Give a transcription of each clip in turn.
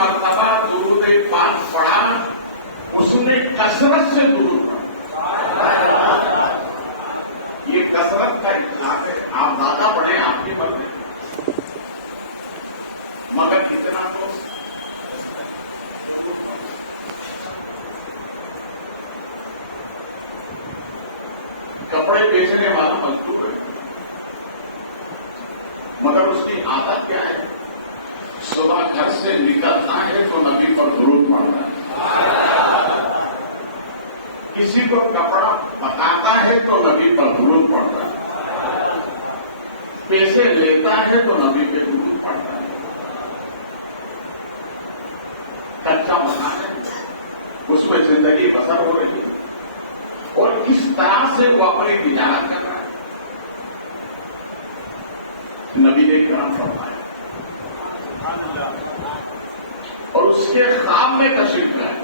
مرتبہ درود پاک پڑھا اس نے کثرت سے درود پڑھا. یہ کثرت کا اطلاق ہے. آپ زیادہ پڑھیں آپ کی مرضی مگر کتنا تو کپڑے بیچنے والا مزدور ہے مگر اس کی عادت کیا ہے؟ صبح گھر سے نکلنا ہے تو نبی پر درود پڑھنا ہے. کسی کو کپڑا بتاتا ہے تو نبی پر درود پڑھتا ہے. پیسے لیتا ہے تو نبی پہ درود پڑھتا ہے. کچا بنا ہے اس میں زندگی بسر ہو رہی ہے اور کس طرح سے وہ اپنی تجارت کر رہا ہے نبی نے کرم فرمایا اور اس کے خواب میں تشریف لائے.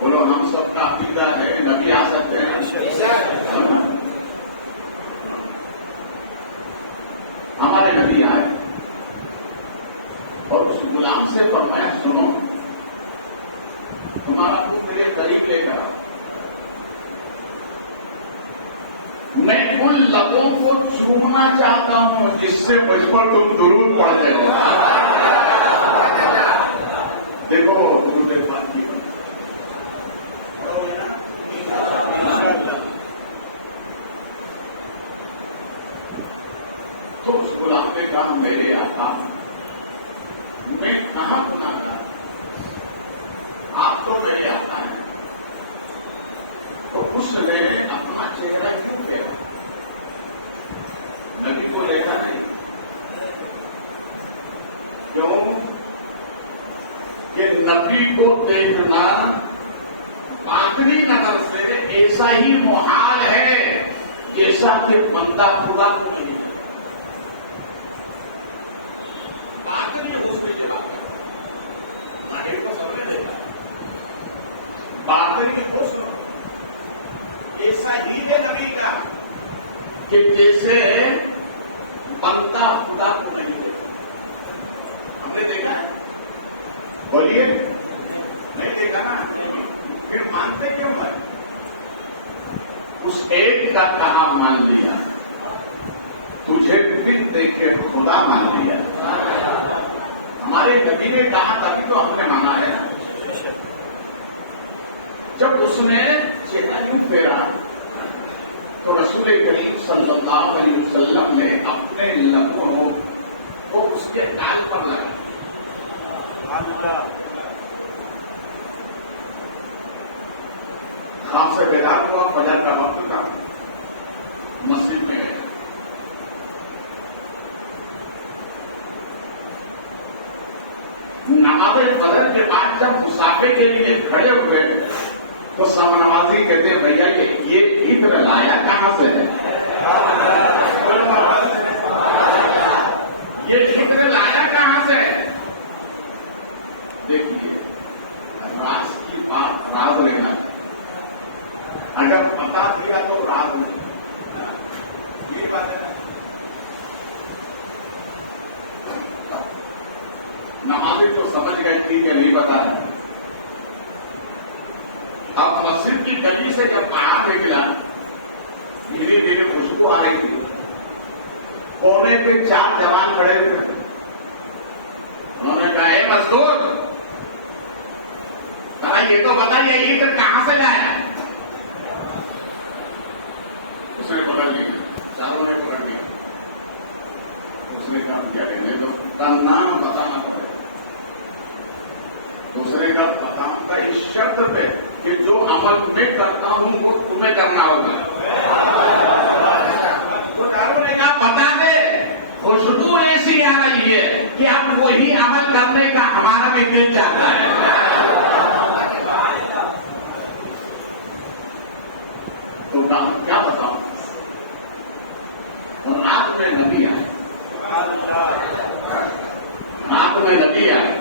بولو ہم سب کا عقیدہ ہے نبی آ سکتے ہیں. ہمارے نبی آئے اور اس غلام سے فرمایا سنو تمہارا میرے قریب لے کر میں ان لبوں کو چھونا چاہتا ہوں جس سے مجھ پر تم درود پڑھتے ہو. دیکھو تو اس غلام نے کہا میرے آقا میں کہاں بناتا آپ تو میرے آقا ہیں. تو اس نے اپنا چہرہ کیوں لیا نبی کو لیتا نہیں کیوں کہ نبی کو دیکھنا باطنی نظر سے ایسا ہی محال ہے جیسا کہ بندہ خدا کو نہیں. باطنی اس میں جواب کو سمجھ لیتا باطنی کو ایسا ہی ہے نبی کا کہ جیسے بندہ خدا کو نہیں دیکھتا. ہم نے دیکھا ہے بولیے نہیں دیکھا نا پھر مانتے کیوں ہے؟ اس ایک کا کہا مان لیا تجھے بن دیکھے خدا مان لیا. ہمارے نبی نے کہا تبھی تو ہم نے مانا ہے. جب اس نے چہرہ کیوں پھیرا تو رسول کریم صلی اللہ علیہ وسلم نے اپنے لبوں کو اس کے کان پر لگا. خواب سے بیدار ہوا فجر کا وقت تھا مسجد میں گئے. نماز فجر کے بعد جب مسافے کے لیے کھڑے ہوئے تو سب نمازی کہتے ہیں بھیا یہ عطر لایا کہاں سے ہے؟ یہ عطر لایا کہاں سے ہے؟ دیکھیے راز کی بات راز لینا اگر پتا دیا تو راز نہیں. یہ بات ہے نمازی تو سمجھ گئی تھی کہ نہیں بتا رہا. اب مسجد کی گلی سے جب باہر نکلا دھیرے دھیرے خوشبو آ رہی تھی. کونے پہ 4 جوان کھڑے ہوئے. انہوں نے کہا اے مزدور یہ تو بتائیے یہ کہاں سے لایا؟ اس نے پکڑ لیا. چاروں نے پکڑ لیا. اس نے کہا کیا کہتے ہیں کا نام بتانا پڑے. دوسرے کا بتاؤں کا اس شرط پہ کہ جو عمل میں کرتا ہوں وہ تمہیں کرنا ہوگا. تو چاروں نے کہا بتا دے. خوشبو ایسی آ رہی ہے کہ اب وہی عمل کرنے کا ہمارا بھی دل چاہتا ہے. تو کیا بتاؤں رات میں نبی آئے. رات میں نبی آئے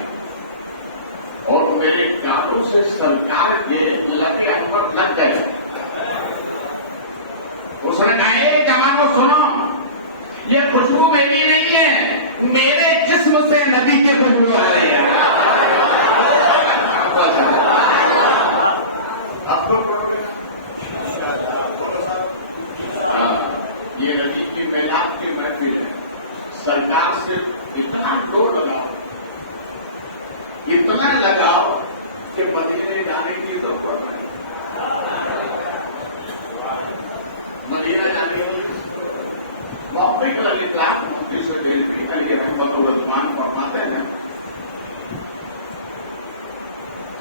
اور میرے گالوں سے سرکار یہ لگے پر لگ گئے. اس نے کہا اے جوانوں سنو یہ خوشبو میری نہیں ہے میرے جسم سے نبی کی خوشبو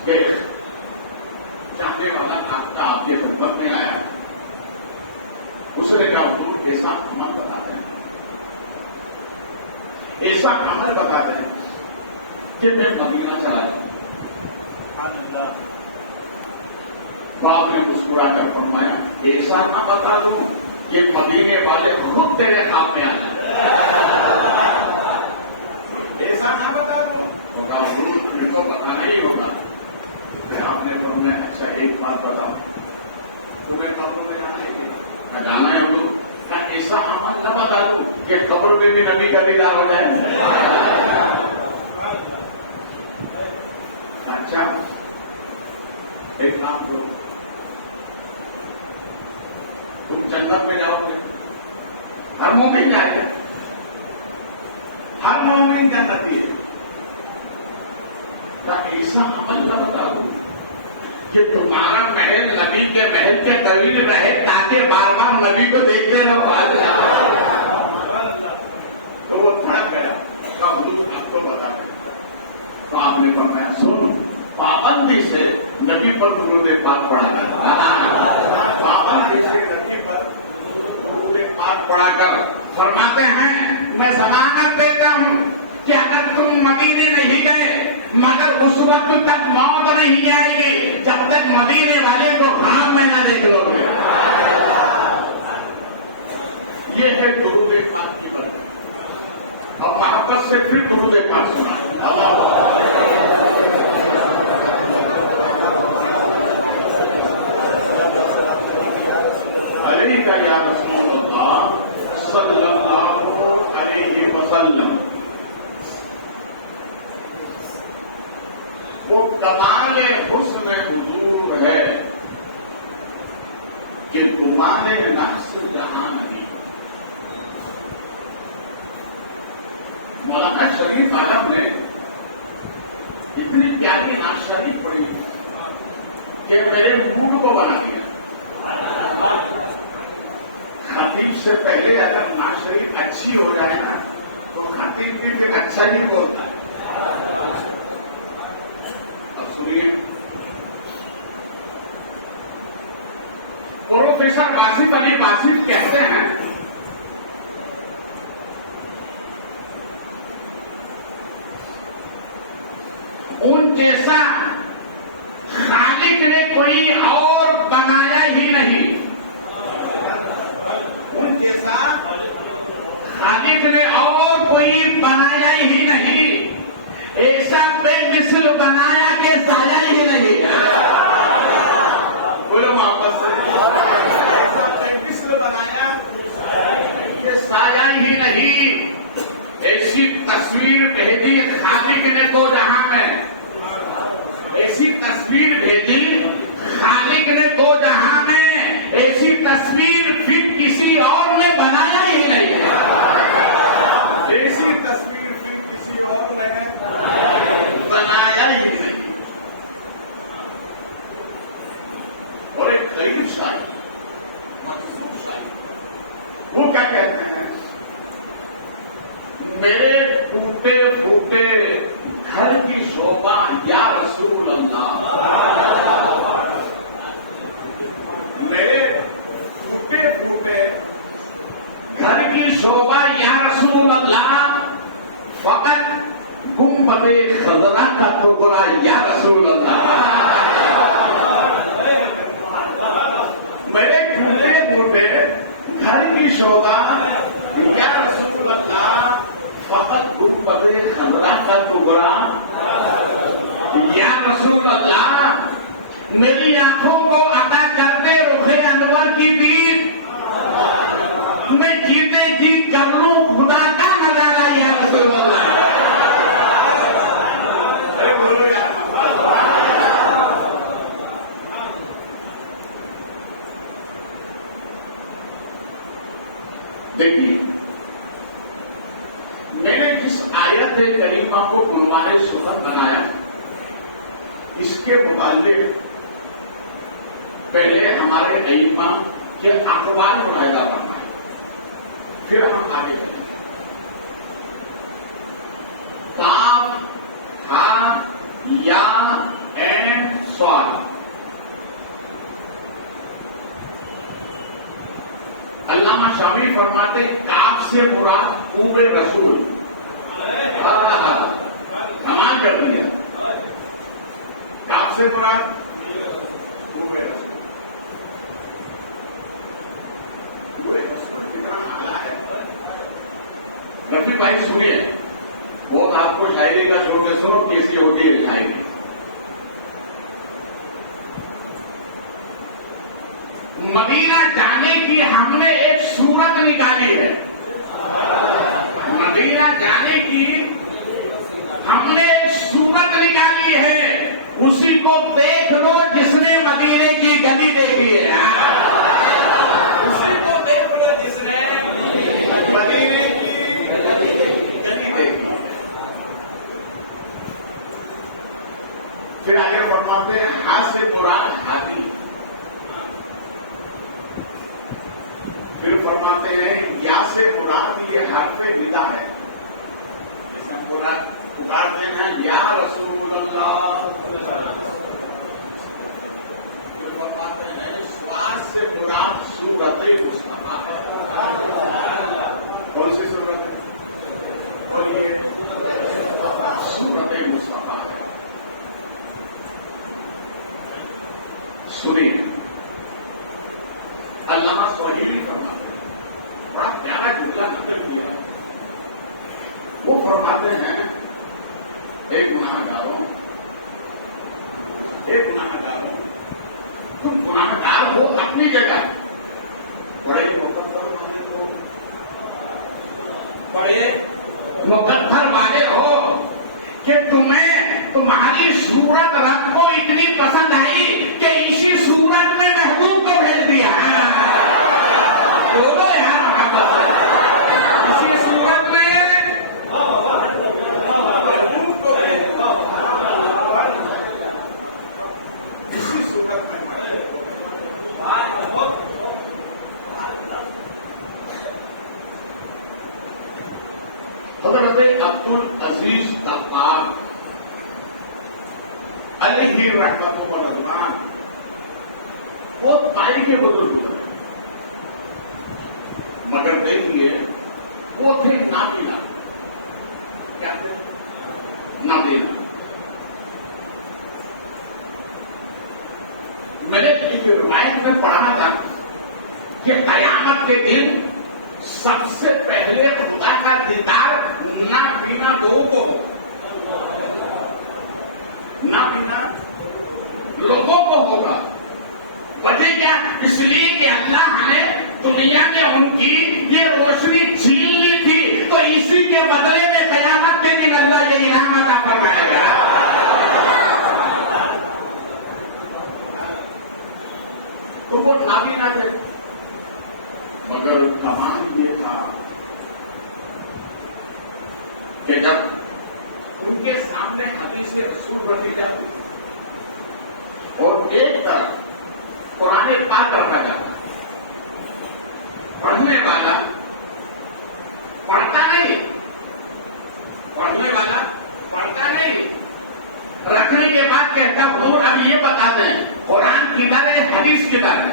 کہ چاہنے والا ناشتہ آپ کی خدمت میں آیا، اس نے کہا حضور ایسا عمل بتا دیں، ایسا عمل بتا دیں کہ میں مدینہ چلا جاؤں۔ باپ نے مسکرا کر فرمایا ایسا نہ بتا دو کہ مدینے والے خود تیرے کام میں آ جائیں، ایسا نہ بتا دو تو کہا مجھے تو بتانا ہی ہوگا۔ میں آپ نے فرمایا اچھا ایک بات بتاؤ، تمہیں قبر میں جانا ہے تو ایسا عمل نہ بتا دو کہ قبر میں بھی نبی کا دیدار ہو جائے۔ اچھا ایک کام کرو، تم جنت میں جاؤ گے، ہر مومن جائے گا، ہر مومن جنت کی ایسا عمل نہ بتا دو کہ تمہارا محل نبی کے محل کے قریب رہے تاکہ بار بار نبی کو دیکھتے رہو۔ تو وہ تھڑک گیا، آپ کو بتا دیں۔ تو آپ نے فرمایا سن، پابندی سے نبی پر درود پاک پڑھا کر، پابندی سے نبی پر درود پاک پڑھا کر فرماتے ہیں میں ضمانت دیتا ہوں کہ اگر تم مدینے نہیں گئے مگر اس وقت تک موت نہیں آئے گی جب تک مدینے والے کو خواب میں نہ دیکھ لو گے۔ یہ ہے درود پاک کی بات، اور محبت سے پھر درود پاک سنا۔ علی کا یا رسول اللہ صلی اللہ علیہ وسلم، وہ کمال حسن حضور ہے کہ گمان نفس جہاں نہیں۔ مولانا شریف عالم نے اتنی پیاری ناشتہ پڑی کہ میرے موڈ کو بنا دیا۔ خطیب سے پہلے اگر ناشتہ اچھی ہو جائے نا تو خطیب بھی پھر اچھا ہی بولتا ہے۔ پروفیسر واصف علی واصف کہتے ہیں ان جیسا خالق نے کوئی اور بنایا ہی نہیں، ان جیسا خالق نے اور کوئی بنایا ہی نہیں، ایسا بے مثل بنایا کہ سایہ ہی نہیں۔ بولو واپس سایہ ہی نہیں، ایسی تصویر بھیجی خالق نے تو جہاں میں، ایسی تصویر بھیجی خالق نے تو جہاں میں، ایسی تصویر پھر کسی اور نے بنایا ہی نہیں ہے، ایسی تصویر پھر کسی اور نے بنایا ہی نہیں۔ اور ایک غریب شاعر وہ کیا کہتے ہیں، میرے ٹوٹے پھوٹے گھر کی شوبہ یا رسول اللہ، میرے ٹوٹے پھوٹے گھر کی شوبہ یا رسول اللہ، فقط گنبد خضرا کا ٹکڑا یا رسول اللہ، میرے ٹوٹے پھوٹے گھر کی شوبہ یا رسول اللہ، فقط گنبد خضرا کا ٹکڑا یا رسول اللہ، میری آنکھوں کو عطا کرتے رخ انور کی دید، میں جیتے جی کر لوں خدا کا نظارہ یا رسول اللہ۔ دیکھیے میں نے جس آیت کریمہ کو عنوان صورت بنایا ہے اس کے متعلق پہلے ہمارے ائمہ کے اقوال معاہدہ فرمائے، پھر ہم آگے بڑھیں۔ کاف ہا یا عین سے مراد پورے رسول. کمال کر دیا. کاف سے مراد رفیع بھائی سنیے، وہ آپ کو شاعری کا چھوٹے سو کیسی ہوتی ہے شاعری. مدینہ جانے کی ہم نے ایک صورت نکالی ہے. مدینہ جانے کی ہم نے ایک صورت نکالی ہے، اسی کو دیکھ لو جس نے مدینے کی گلی دیکھی ہے. اسی کو دیکھ لو جس نے مدینے کی گلی دیکھی ہے. پھر آگے فرماتے ہیں ہاتھ سے مراد ہاتھی. پھر فرماتے ہیں یا سے مراد یہ حرف ندا ہے. اس میں مراد پکارتے ہیں یا رسول اللہ. پھر فرماتے ہیں سواد سے مراد سورت مصطفیٰ ہے. کون سی سورت ہے؟ بولیے. سورت مصطفیٰ ہے. سنیے علامہ سہیلی فرماتے ہیں، بڑا پیارا جملہ نقل کیا. وہ فرماتے ہیں ایک گناہگار تم گناہگار ہو اپنی جگہ، بڑے مقدر والے ہو کہ تمہیں تمہاری صورت رب کو اتنی پسند آئی کہ اسی صورت میں محبوب کو بھیج دیا. بولو یار محبت سے. اسی صورت میں محبوب کو بھیج دیا. اسی صورت میں حضرت عبدالعزیز طباغ علیہ رحمت و رضوان وہ تائی کے بدل ہوئے، مگر دیکھیے وہ تھے نابینا. کیا تھے؟ نابینا. میں نے اس روایت میں پڑھا تھا کہ قیامت کے دن سب سے پہلے خدا کا دیدار نابینا لوگوں کو ہو. نابینا لوگوں کو ہوگا. وجہ کیا؟ اس لیے کہ اللہ نے دنیا میں ان کی یہ روشنی چھین لی تھی، تو اسی کے بدلے میں قیامت کے دن اللہ یہ انعام عطا فرمائے گا. تو وہ نابینا تھے، مگر کمال یہ تھا کہ جب ان کے سامنے حدیث رسول رکھی جاتی اور ایک طرف قرآن پاک رکھا جاتا، پڑھنے والا پڑھتا نہیں، رکھنے کے بعد کہتا حضور اب یہ بتا دیں قرآن کدھر ہے، حدیث کدھر ہے.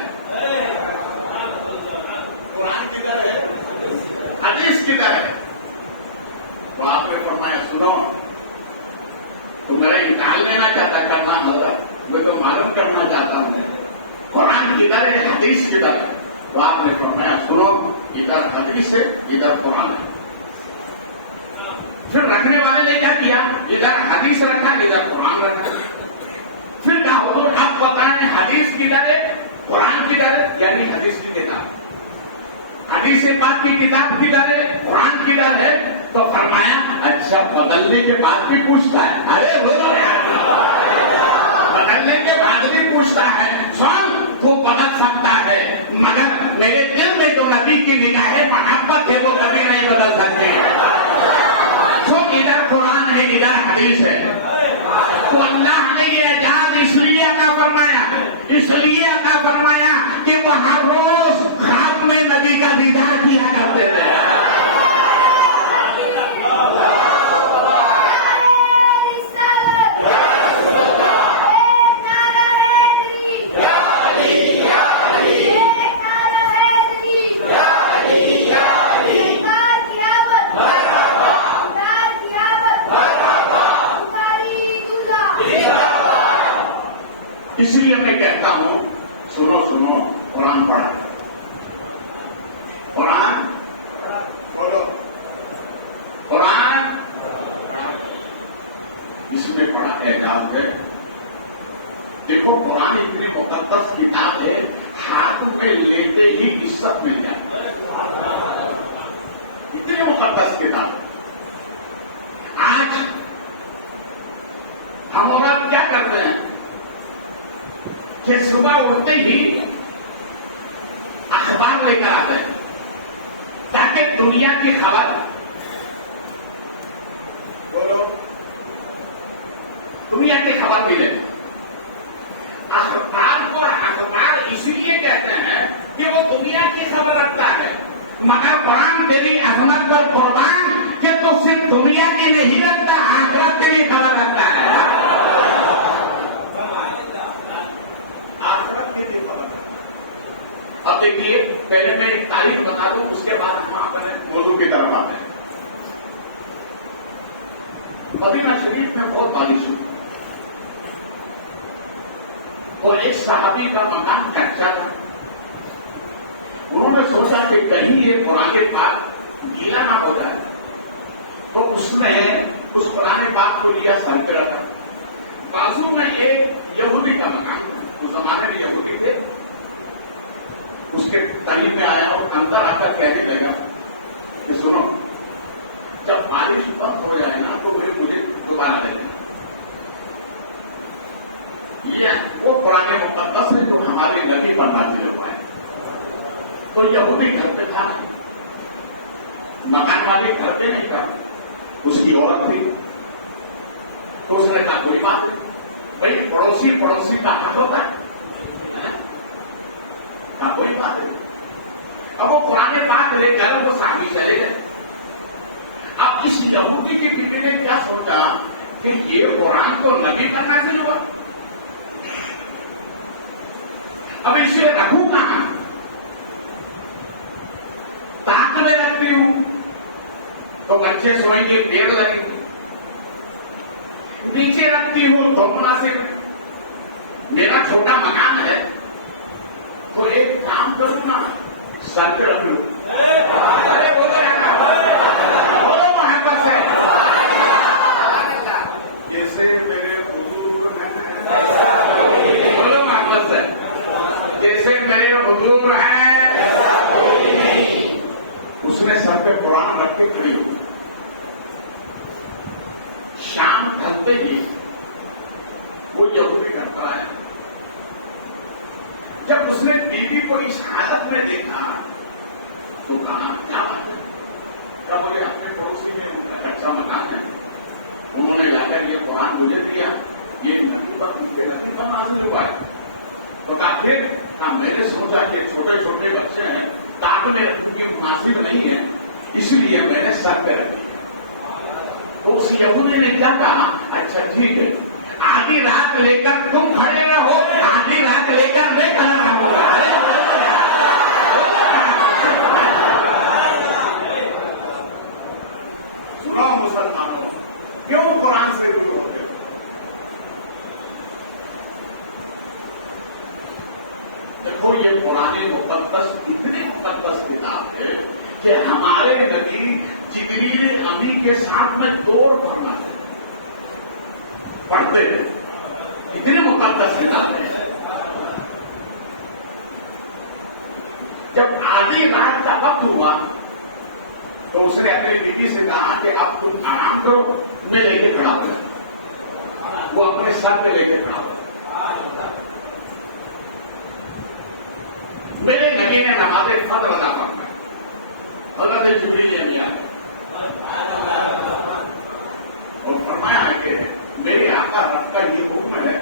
قرآن کدھر ہے، حدیث کدھر ہے. تو آپ نے فرمایا سنو، تو میرا امتحان لینا چاہتا کرنا حضرت، میں تو معلوم کرنا چاہتا ہوں قرآن کدھر ہے، حدیث کدھر ہے. تو آپ نے فرمایا سنو، ادھر حدیث ہے ادھر قرآن ہے. پھر رکھنے والے نے کیا کیا؟ ادھر حدیث رکھا ادھر قرآن رکھا. پھر کہا حضور آپ بتائیں حدیث کدھر ہے قرآن کدھر ہے، یعنی حدیث کی کتاب، حدیث پاک کی کتاب کدھر ہے قرآن کدھر ہے. تو فرمایا اچھا بدلنے کے بعد بھی پوچھتا ہے. ارے بولو یار، بدلنے کے بعد بھی پوچھتا ہے. سن تو بدل سکتا ہے مگر میرے دل میں جو نبی کی نگاہ محبت ہے وہ کبھی نہیں بدل سکتے. تو ادھر قرآن ہے ادھر حدیث ہے. تو اللہ نے یہ اعجاز اس لیے عطا فرمایا کہ وہ ہر روز خواب میں نبی کا دیدار کیا کرتے تھے. کہتا ہوں سنو سنو قرآن پڑھا، قرآن بولو، قرآن اس میں بڑا اعجاز ہے. دیکھو قرآن اتنی مقدس کتاب ہے، ہاتھ پہ لیتے ہی عزت مل جاتی ہے. اتنی مقدس کتاب ہے. آج ہم اور آپ کیا کرتے ہیں کہ صبح اٹھتے ہی اخبار لے کر آتے ہیں تاکہ دنیا کی خبر دنیا کی خبر ملے. اخبار کو اخبار اسی لیے کہتے ہیں کہ وہ دنیا کی خبر رکھتا ہے، مگر قرآن تیری عظمت پر قربان کہ تو صرف دنیا کی نہیں رکھتا، آخرت کے لیے خبر رکھتا ہے. آخرت کے لیے خبر. اب دیکھیے پہلے میں ایک تاریخ بتا دوں، اس کے بعد ہم اپنے موضوع کی طرف آتے ہیں. مدینہ شریف میں بہت بارش ہوئی اور ایک صحابی کا مکان کچا تھا. انہوں نے سوچا کہ کہیں یہ قرآن پاک گیلا نہ ہو جائے، اور اس نے اس قرآن پاک کو لیا سر پہ رکھا. بازو میں ایک یہودی کا مکان، اس زمانے میں یہودی تھے، اس کے قریب میں آیا اور اندر آ کر کہنے لگا کہ سنو جب بارش بند ہو جائے نا تو مجھے دوبارہ دے دینا. یہ وہ قرآن مقدس ہے جو ہمارے نبی پر نازل ہوا ہے. تو یہودی گھر پہ تھا، مکان مالک گھر پہ نہیں تھا، اس کی عورت تھی. تو اس نے کہا کوئی بات نہیں بھائی، پڑوسی کا حق ہوتا ہے. کوئی بات نہیں. اب وہ قرآن پاک لے کر وہ صحابی چلے گئے. اب اس یہودی کی بیوی نے کیا سوچا کہ یہ قرآن تو نبی پر نازل ہوا، اب اسے رکھوں کہاں؟ تاک میں رکھتی ہوں تو بچے سوئیں گے، پیڑ لگیں گے. نیچے رکھتی ہوں تو مناسب، میرا چھوٹا مکان ہے تو ایک کام کروں نا، سر پہ رکھ لوں. ارے بولو محبت سے، جیسے میرے حضور ہیں، بولو محبت سے، جیسے میرے حضور ہیں. اس نے سر پہ قرآن رکھتے ہوئے شام کرتے ہی وہ یہودی کرتا ہے. جب اس نے بیوی کو اس حالت میں دیکھا تو کہا کیا بات ہے؟ کیا مجھے اپنے پڑوسی میں اچھا مکان ہے، انہوں نے لا کر یہ قرآن مجھے دیا، یہ نبی پر نازل ہوا ہے. تو کہا پھر میں نے سوچا کہ چھوٹے چھوٹے بچے ہیں، تاپ میں یہ مناسب نہیں ہے، اس لیے میں نے سر پہ رکھی. تو اس یہودی نے کیا کہا، اچھا ٹھیک ہے، آدھی رات لے کر تم کھڑے رہو، آدھی رات لے کر میں کھڑا رہوں گا. سنو مسلمانوں، کیوں قرآن سے رجوع ہوتے ہیں؟ دیکھو یہ قرآن مقدس اتنی مقدس کتاب ہے کہ ہمارے نبی جبریل امین کے ساتھ میں دوڑ پڑنا پڑھتے ہیں. اتنی مقدس کتاب ہے. جب آدھی رات کا وقت ہوا تو اس نے اپنی بیٹی سے کہا کہ اب تم آرام کرو، میں لے کے کھڑا ہوں. وہ اپنے سر پہ لے کے کھڑا ہوں. میرے نبی نے نماز فجر ادا فرمائی، حضرت جبریل امین آئے اور فرمایا ہے کہ میرے آقا رب کا یہ حکم ہے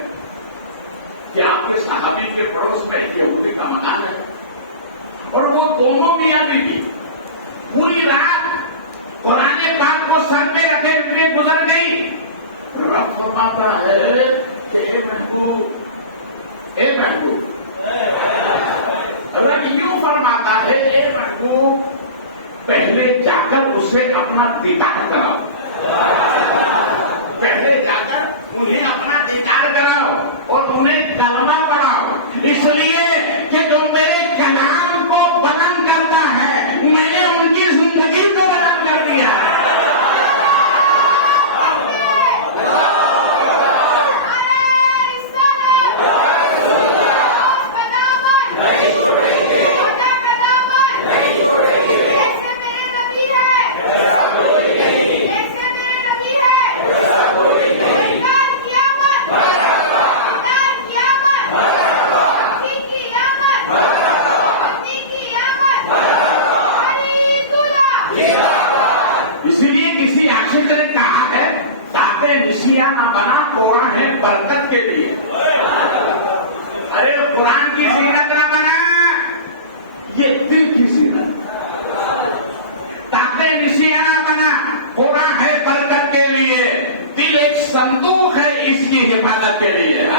کہ آپ کے صحابی کے پڑوس میں یہودی کا مکان ہے، اور وہ دونوں میاں بیوی پوری رات قرآن پاک کو سر پہ رکھے ہوئے گزر گئی. رب فرماتا ہے اے محبوب، اے محبوب، رب یوں فرماتا ہے اے محبوب، پہلے جا کر اسے اپنا دیدار کراؤ، پہلے جا کر انہیں اپنا دیدار کراؤ اور انہیں کلمہ پڑھاؤ. اسی لیے کسی عاشق نے کہا ہے تاکہ نشیہ نہ بنا قرآن ہے برکت کے لیے. ارے قرآن کی سیرت نہ بنا، یہ دل کی سیرت. تاکہ نشیہ نہ بنا قرآن ہے برکت کے لیے، دل ایک صندوق ہے اس کی حفاظت کے لیے.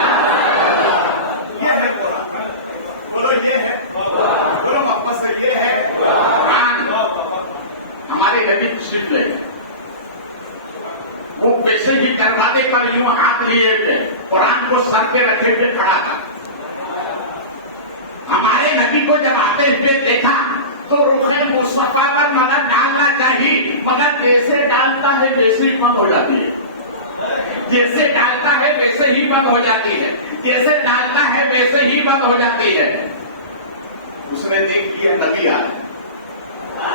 وہ پیسے ہی دروازے پر یوں ہاتھ لیے تھے، قرآن کو سر پہ رکھے ہوئے کھڑا تھا. ہمارے نبی کو جب آتے ہوئے دیکھا تو رخ مصطفیٰ پر مدد ڈالنا چاہیے، مگر جیسے ڈالتا ہے ویسے ہی بند ہو جاتی ہے. جیسے ڈالتا ہے ویسے ہی بند ہو جاتی ہے. جیسے ڈالتا ہے ویسے ہی بند ہو جاتی ہے. اس نے دیکھ لیا نبی آ رہے،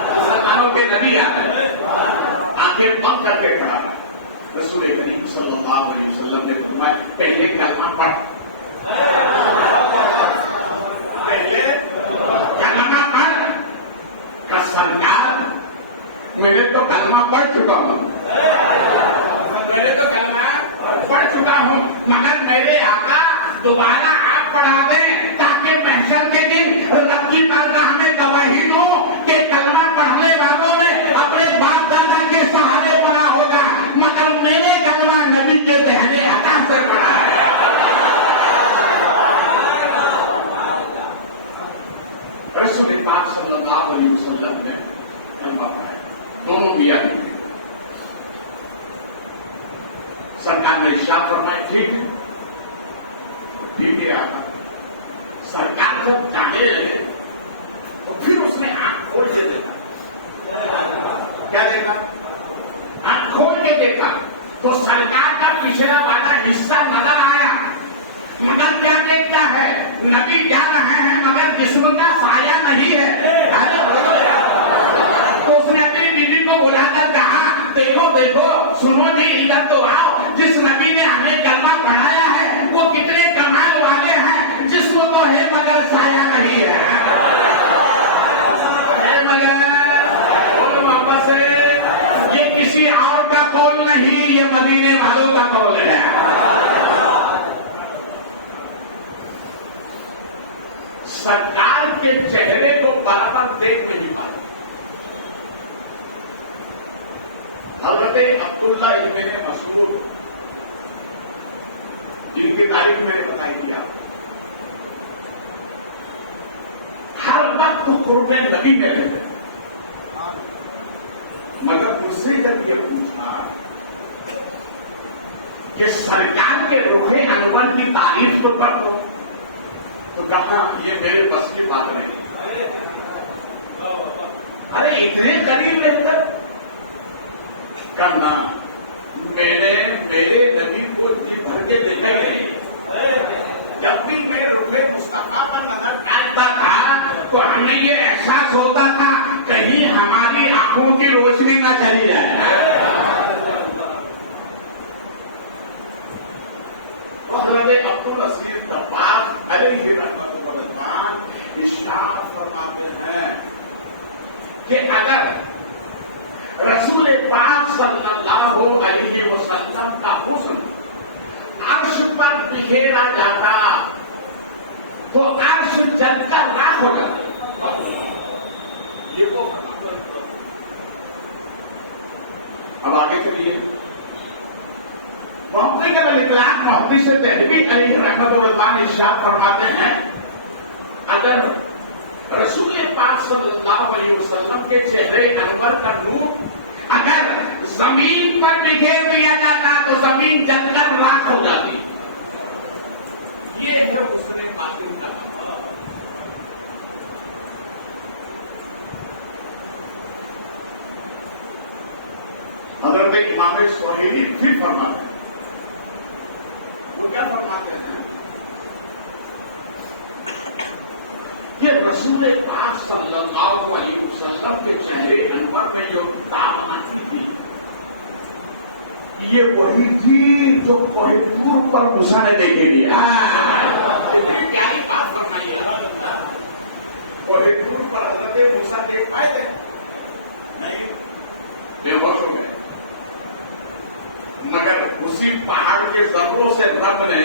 مسلمانوں کے نبی آ رہے، آنکھیں بند کر کے کھڑا. رسول کریم صلی اللہ علیہ وسلم نے فرمایا پہلے کلمہ پڑھ. پہلے کلمہ پڑھ. کا سرکار میں نے تو کلمہ پڑھ چکا ہوں، پڑھ چکا ہوں، مگر میرے آقا دوبارہ آپ پڑھا دیں تاکہ محشر کے دن رب کی بارگاہ میں گواہی دو کہ کلمہ پڑھنے والوں نے اپنے باپ دادا کے سہارے پڑھا ہوگا، مگر میرے کلمہ نبی کے ذہن عطا سے پڑھا ہے. رسول پاک صلی اللہ علیہ وسلم نے کلمہ پڑھا، دونوں میاں کی. سرکار نے ارشاد فرمایا ٹھیک ہے، ٹھیک ہے. آقا سرکار جب جانے لگے تو پھر اس نے آنکھ کھول کے دیکھا. کیا دیکھا؟ آنکھ کھول کے دیکھا تو سرکار کا پچھلا والا حصہ نظر آیا. مگر کیا دیکھتا ہے؟ نبی جا رہے ہیں مگر جسم کا سایہ نہیں ہے. تو اس نے اپنی بیوی کو بلا کر کہا دیکھو دیکھو سنو جی ادھر تو آؤ، جس نبی نے ہمیں کلمہ پڑھایا ہے وہ کتنے کمال والے ہیں، جسم تو ہے مگر سایہ نہیں ہے. مگر واپس یہ کسی اور کا قول نہیں، یہ مدینے والوں کا قول ہے. سرکار کے چہرے کو برابر دیکھ نہیں پاتے. حضرت عبداللہ ابن مسعود جن کی تاریخ میں نے بتائی تھی آپ کو، ہر وقت قرب نبی میں رہتے، مگر اس سے جب یہ پوچھا کہ سرکار کے رخ انور کی تعریف تو کر دو، تو کہا یہ میرے بس کی بات نہیں. ارے اتنے قریب رہ کر کرنا، میرے نبی کو جی بھر کے دیکھے گئے. جب بھی میں رخ مصطفیٰ پر نظر ڈالتا تھا تو ہمیں یہ احساس ہوتا تھا کہیں ہماری آنکھوں کی روشنی نہ چلی جائے. حضرت عبدالعزیز نواز علیہ رحمۃ اللہ ارشاد فرماتے ہیں کہ اگر رسول پاک صلی اللہ علیہ وسلم کا حسن عرش پر بکھیرا جاتا تو عرش جل کر راکھ ہو جاتا. یہ وہ اب آگے چلیے. محدث کا اطلاق محدث دہلوی علیہ رحمۃ اللہ ارشاد فرماتے ہیں اگر رسول پاک صلی اللہ علیہ وسلم کے چہرے انور کا نور اگر زمین پر بکھیر دیا جاتا تو زمین جل کر راکھ ہو جاتی. یہ جو اس نے معلوم کیا. حضرت امام سہیلی پھر فرماتے ہیں، کیا فرماتے ہیں؟ یہ رسول پاک صلی اللہ علیہ وسلم کے چہرے انور میں جو کتاب آتی تھی یہ وہی تھی جو کوہ طور پر موسیٰ نے دیکھی تھی. پیاری بات فرمائی. کوہ طور پر حضرت موسیٰ دیکھ پائے تھے نہیں, بے ہوش ہو گئے. مگر اسی پہاڑ کے ذروں سے رب نے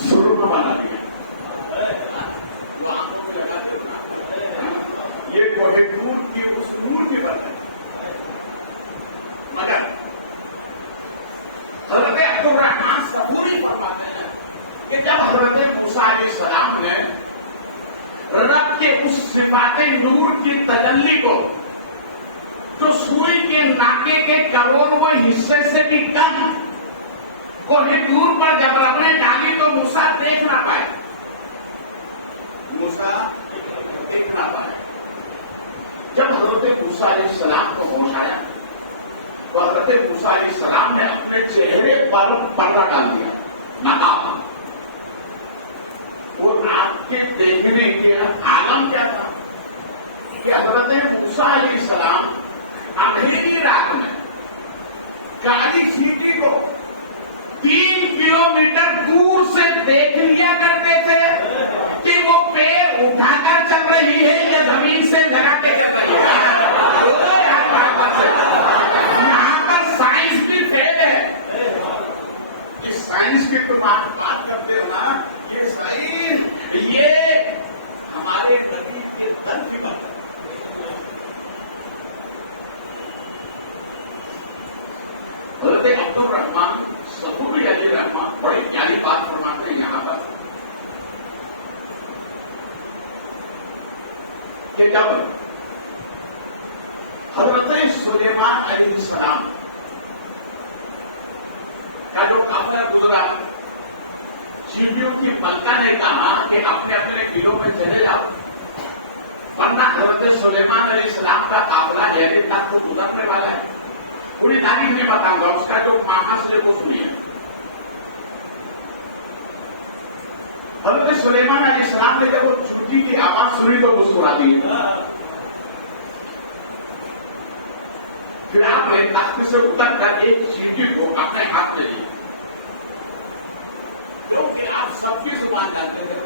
ظلم بنا دیا. یہ کوہ طور کی اس نور کی بات ہے. مگر حضرت عبدالرحمن صفوری فرماتے ہیں کہ جب حضرت موسیٰ علیہ السلام نے رب کے اس صفات نور کی تجلی کو جو سوئی کے ناکے کے کروڑویں حصے سے بھی کم کوہ طور پر جب رب نے ڈالی تو موسیٰ دیکھ نہ پائے. موسیٰ دیکھ نہ پائے. جب حضرت موسیٰ علیہ السلام کو ہوش آیا تو حضرت موسیٰ علیہ السلام نے اپنے چہرے پر پردہ ڈال دیا. نقاب. وہ رات کے دیکھنے کے عالم کیا تھا کہ حضرت موسیٰ علیہ السلام اندھیری رات میں گاڑی سیٹی کو 3 کلومیٹر دور سے دیکھ لیا کرتے تھے کہ وہ پیر اٹھا کر چل رہی ہے یا زمین سے لگا کے چل رہی ہے. یہاں پر سائنس بھی فیل ہے. اس سائنس کی تو بات کرتے ہو نا, یہ سائنس یہ ہمارے نبی کے تن کی بات ہے. حضرت عبدالرحمن صفوری علیہ الرحمن بڑے پیاری بات فرماتے ہیں یہاں پر کہ جب حضرت سلیمان علیہ السلام کا جو قافلہ گزرا, چیڑیوں کی ملکہ نے کہا کہ اپنے اپنے قلعوں میں چلے جاؤ ورنہ حضرت سلیمان علیہ السلام کا قافلہ گہرے تک تو گزرنے والا ہے. پوری تاریخ میں بتاؤں گا, اس کا جو معنی سے وہ سنیے. حضرت سلیمان علیہ السلام نے جب وہ چھٹی کی آواز سنی تو مسکرا دی. پھر آپ نے تخت سے اتر کر ایک چیٹی کو اپنے ہاتھ میں لی, کیونکہ آپ سب کی زبان جانتے تھے.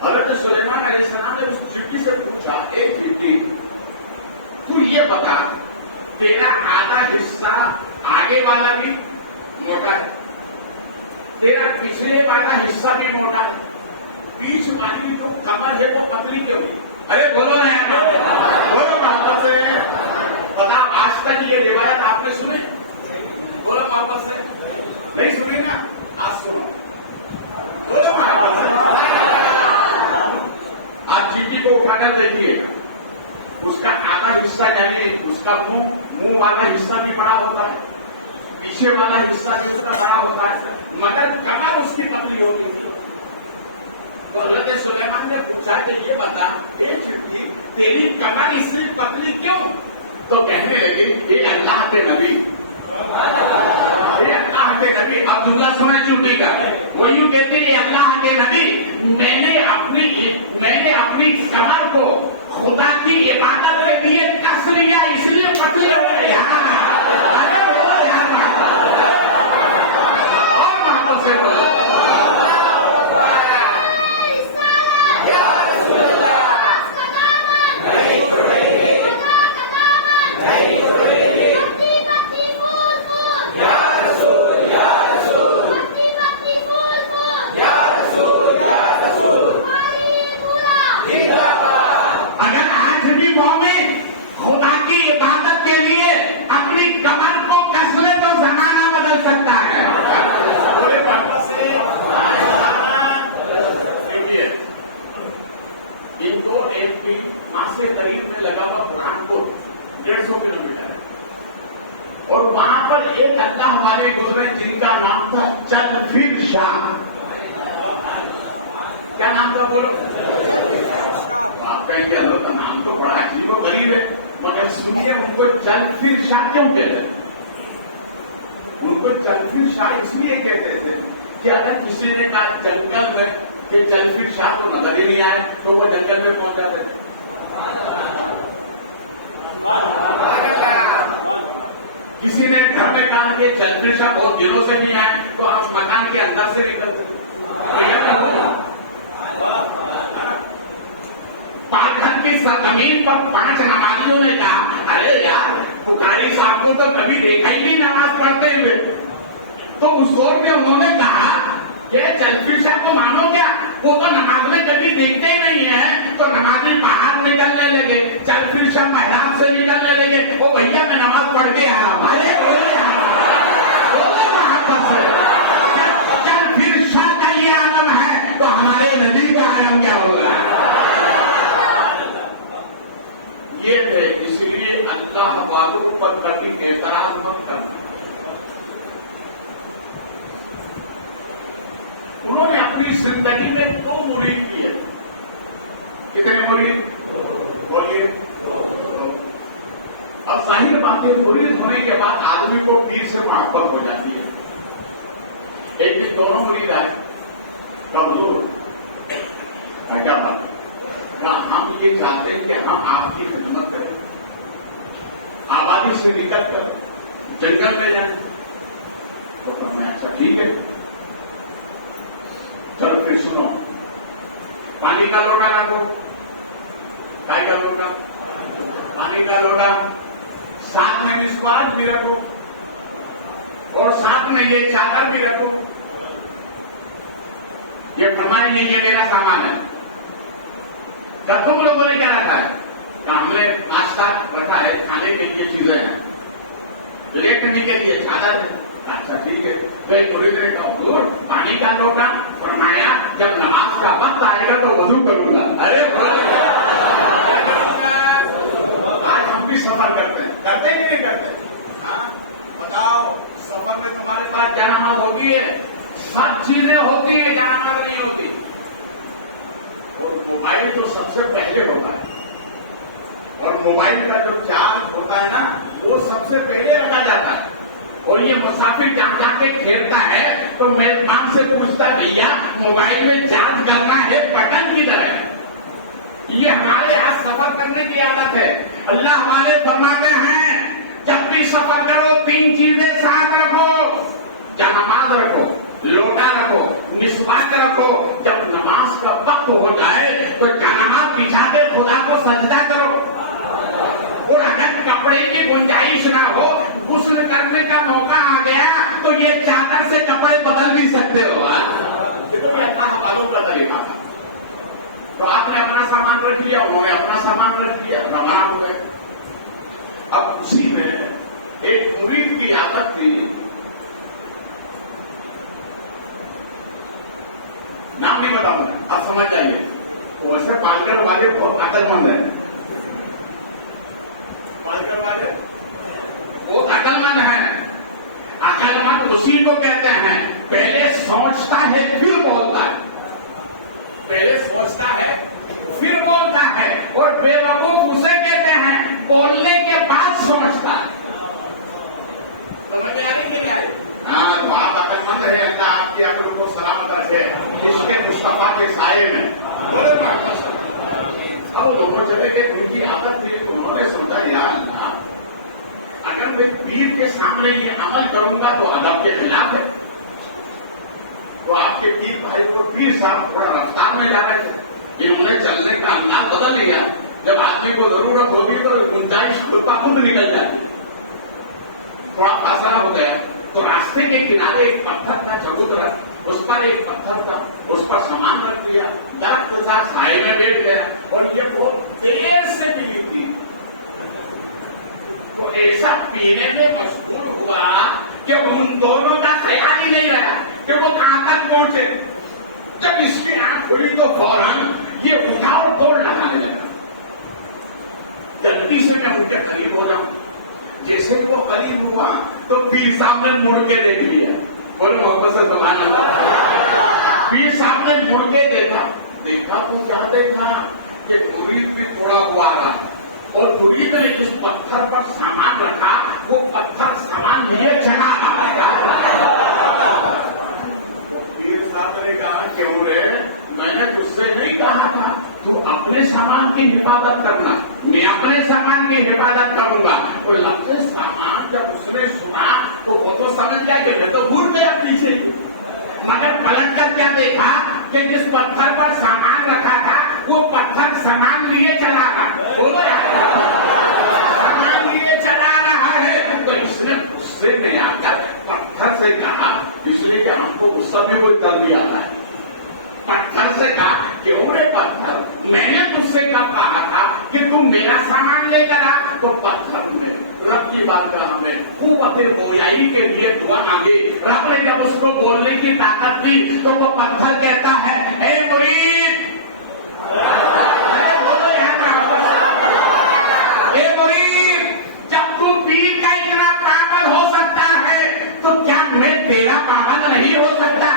حضرت سلیمان علیہ السلام نے اس چیٹی سے پوچھا, ایک چیٹی تو یہ بتا تیرا آدھا حصہ آگے والا بھی موٹا ہے, تیرا پچھلے والا حصہ بھی موٹا ہے, بیچ والی جو کمر ہے وہ پتلی کیوں ہے؟ ارے بولو نا یار, بولو واپس سے بتا. آج تک یہ روایت آپ نے سنی؟ بولو واپس سے. نہیں سنی نا, آج سنو. بولو واپس سے. آپ چیٹی کو اٹھا کر دیکھیے, اس کا آدھا حصہ یعنی اس کا منہ والا حصہ بھی بڑا ہوتا ہے, پیچھے والا حصہ بھی اس کا بڑا ہوتا ہے, مگر کمر اس کی پتلی ہوتی ہے. حضرت سلیمان نے پوچھا کہ یہ بتا تیری کمر اس لیے پتلی کیوں؟ تو کہنے لگے یہ اللہ کے نبی, یہ اللہ کے نبی. عبداللہ سمے چوٹی کا وہ یوں کہتے ہیں اللہ کے نبی, میں نے اپنی کمر کو خدا کی عبادت کے لیے کس لیا, اس لیے پتلی ہو گئی. ارے بولو یار, اور واپس سے بولو. اگر آج بھی مومن خدا کی عبادت کے لیے اپنی کمر کو کس لے تو زمانہ بدل سکتا ہے. ایک دو ایک بھی آسے طریقے میں لگا ہوا قرآن کو 150 کلومیٹر ہے, اور وہاں پر ایک اللہ والے گزرے جن کا نام تھا چل پھر شاہ. کیا نام تھا بولو؟ آپ کہتے ہیں تو نام تو بڑا عجیب و غریب ہے, مگر سنیے ان کو چل پھر شاہ کیوں کہتے ہیں؟ ان کو چل پھر شاہ اس لیے کہتے تھے کہ اگر کسی نے کہا جنگل میں کہ چل پھر شاہ کو نظر ہی نہیں آئے تو وہ جنگل میں پہنچ جاتے. نے کہا کہ چلپریشا بہت دنوں سے نہیں آئے تو آپ مکان کے اندر سے نکلتے پاکستان کی سرزمین پر 5 نمازیوں نے کہا ارے یار قاری صاحب کو تو کبھی دیکھا ہی نہیں نماز پڑھتے ہوئے. تو اس دور میں انہوں نے کہا کہ چلپریشا کو مانو کیا وہ تو نماز میں کبھی دیکھتے ہی نہیں ہے. تو نمازی باہر نکلنے لگے, چلپریشا میدان سے نکلنے لگے. وہ بھیا میں نماز پڑھ کے آیا ہمارے چلپریشا کا یہ عالم ہے تو ہمارے نبی کا عالم کیا ہوگا. یہ تھے, اس لیے اللہ والوں پر کبھی اعتراض مت کرتے. انہوں نے اپنی زندگی میں 2 مرید کیے. کتنے مرید بولیے. اب ظاہر بات ہے مرید ہونے کے بعد آدمی کو پیر سے محبت ہو جاتی ہے. ایک دونوں مرید آئے کمزور کیا بات ہم یہ چاہتے ہیں کہ ہم آپ کی خدمت کریں, آبادی سے نکل کر جنگل میں جائیں. تو اچھا ٹھیک ہے چلو پھر سنو, پانی کا لوٹا رکھو. کھائی کا لوٹا, پانی کا لوٹا, ساتھ میں مسواک بھی رکھو اور ساتھ میں یہ چادر بھی رکھو. یہ فرمائیں گے یہ میرا سامان ہے. تم لوگوں نے کیا رکھا ہے؟ ہم نے ناشتہ رکھا ہے, کھانے کے لیے چیزیں ہیں, لیٹنے کے لیے چادر ہے. اچھا ٹھیک ہے. پانی کا لوٹا, فرمایا جب نماز کا وقت آئے گا تو وضو کروں گا. ارے آج ہم بھی سفر کرتے ہیں کہ نہیں کرتے؟ بتاؤ سفر میں تمہارے پاس کیا نماز ہوتی ہے؟ سب چیزیں ہوتی ہیں, کیا نماز نہیں ہوتی. موبائل تو سب سے پہلے ہوتا ہے اور موبائل کا جو چارج ہوتا ہے نا وہ سب سے پہلے لگا جاتا ہے. اور یہ مسافر جہاں جا کے کھیلتا ہے تو میزبان سے پوچھتا ہے بھیا موبائل میں چارج کرنا ہے, بٹن کدھر ہے. یہ ہمارے یہاں سفر کرنے کی عادت ہے. اللہ ہمارے فرماتے ہیں جب بھی سفر کرو 3 چیزیں ساتھ رکھو. یا نماز رکھو, لوٹا رکھو, مسواک رکھو. جب نماز کا وقت ہو جائے تو نماز بچھا کے خدا کو سجدہ کرو. اور اگر کپڑے کی گنجائش نہ ہو, غسل کرنے کا موقع آ گیا تو یہ چادر سے کپڑے بدل بھی سکتے ہو. تو آپ نے اپنا سامان رکھ لیا, انہوں نے اپنا سامان رکھ لیا, روانہ ہو گئے. اب اسی میں ایک مرید کی عادت تھی, نام نہیں بتاؤں گا, آپ سمجھ جائیے. ویسے پالکر والے بہت عقل مند ہیں, بہت عقل مند ہیں. عقل مند اسی کو کہتے ہیں پہلے سوچتا ہے پھر بولتا ہے. پہلے سوچتا ہے پھر بولتا ہے. اور بے وقوف اسے کہتے ہیں بولنے کے بعد سوچتا ہے. سمجھ آ رہی ہے؟ ہاں تو آپ عقل مند ہے, اللہ آپ کی عقل کو سلامت رکھے اس کے مصطفیٰ کے سائے میں. اب دونوں چلے گئے, ان کی عادت تھی, انہوں نے سوچا یار اگر میں پیر کے سامنے یہ عمل کروں گا تو ادب کے خلاف ہے. تو آپ کے پیر بھائی کو پیر صاحب تھوڑا رفتار میں جا رہے تھے, انہوں نے چلنے کا انداز بدل لیا. جب آدمی کو ضرورت ہوگی تو گنجائش خود کا خود نکل جائے. تھوڑا فاصلہ ہو گیا تو راستے کے کنارے ایک پتھر کا چبوترا, اس پر ایک پتھر تھا, اس پر سامان رکھ دیا, درخت کے ساتھ سائے میں بیٹھ گیا. اور یہ بہت دیر سے ملی تھی تو ایسا پینے میں مشغول ہوا کہ ان دونوں کا خیال ہی نہیں رہا کہ وہ کہاں تک پہنچے. جب اس کی آنکھ کھلی تو فوراً یہ اٹھا اور دوڑ لگانے لگا. جلدی سے میں ان کے قریب ہو جاؤں. جیسے وہ قریب ہوا تو پیر صاحب نے مڑ کے دیکھ لیا. بولے محبت سے سبحان اللہ. پیر صاحب نے مڑ کے دیکھا تو کیا دیکھا کہ مرید بھی تھوڑا ہوا رہا اور مرید نے جس پتھر پر سامان رکھا وہ پتھر سامان لیے چلا رہا. پیر صاحب نے کہا کیوں رے, میں نے تجھ سے نہیں کہا تھا تو اپنے سامان کی حفاظت کرنا, میں اپنے سامان کی حفاظت کروں گا. اور لفظ سامان جب اس نے سنا دیکھا کہ جس پتھر پر سامان رکھا تھا وہ پتھر سامان لیے چلا رہا سامان لیے چلا رہا ہے. تو اس نے غصے میں آ کر پتھر سے کہا, اس لیے کہ ہم کو غصہ میں کوئی درد آتا ہے, پتھر سے کہا کیوں رے پتھر, میں نے تجھ سے کب کہا تھا کہ تم میرا سامان لے کر آ. تو پتھر میں رب کی بات کا ہمیں قوت گویائی کے لیے دعا مانگی. رب نے جب اس کو بولنے کی طاقت دی تو وہ پتھر کہتا ہے, اے مرید, بولو یہاں اے مرید, جب تو پیر کا اتنا پاگل ہو سکتا ہے تو کیا میں تیرا پاگل نہیں ہو سکتا؟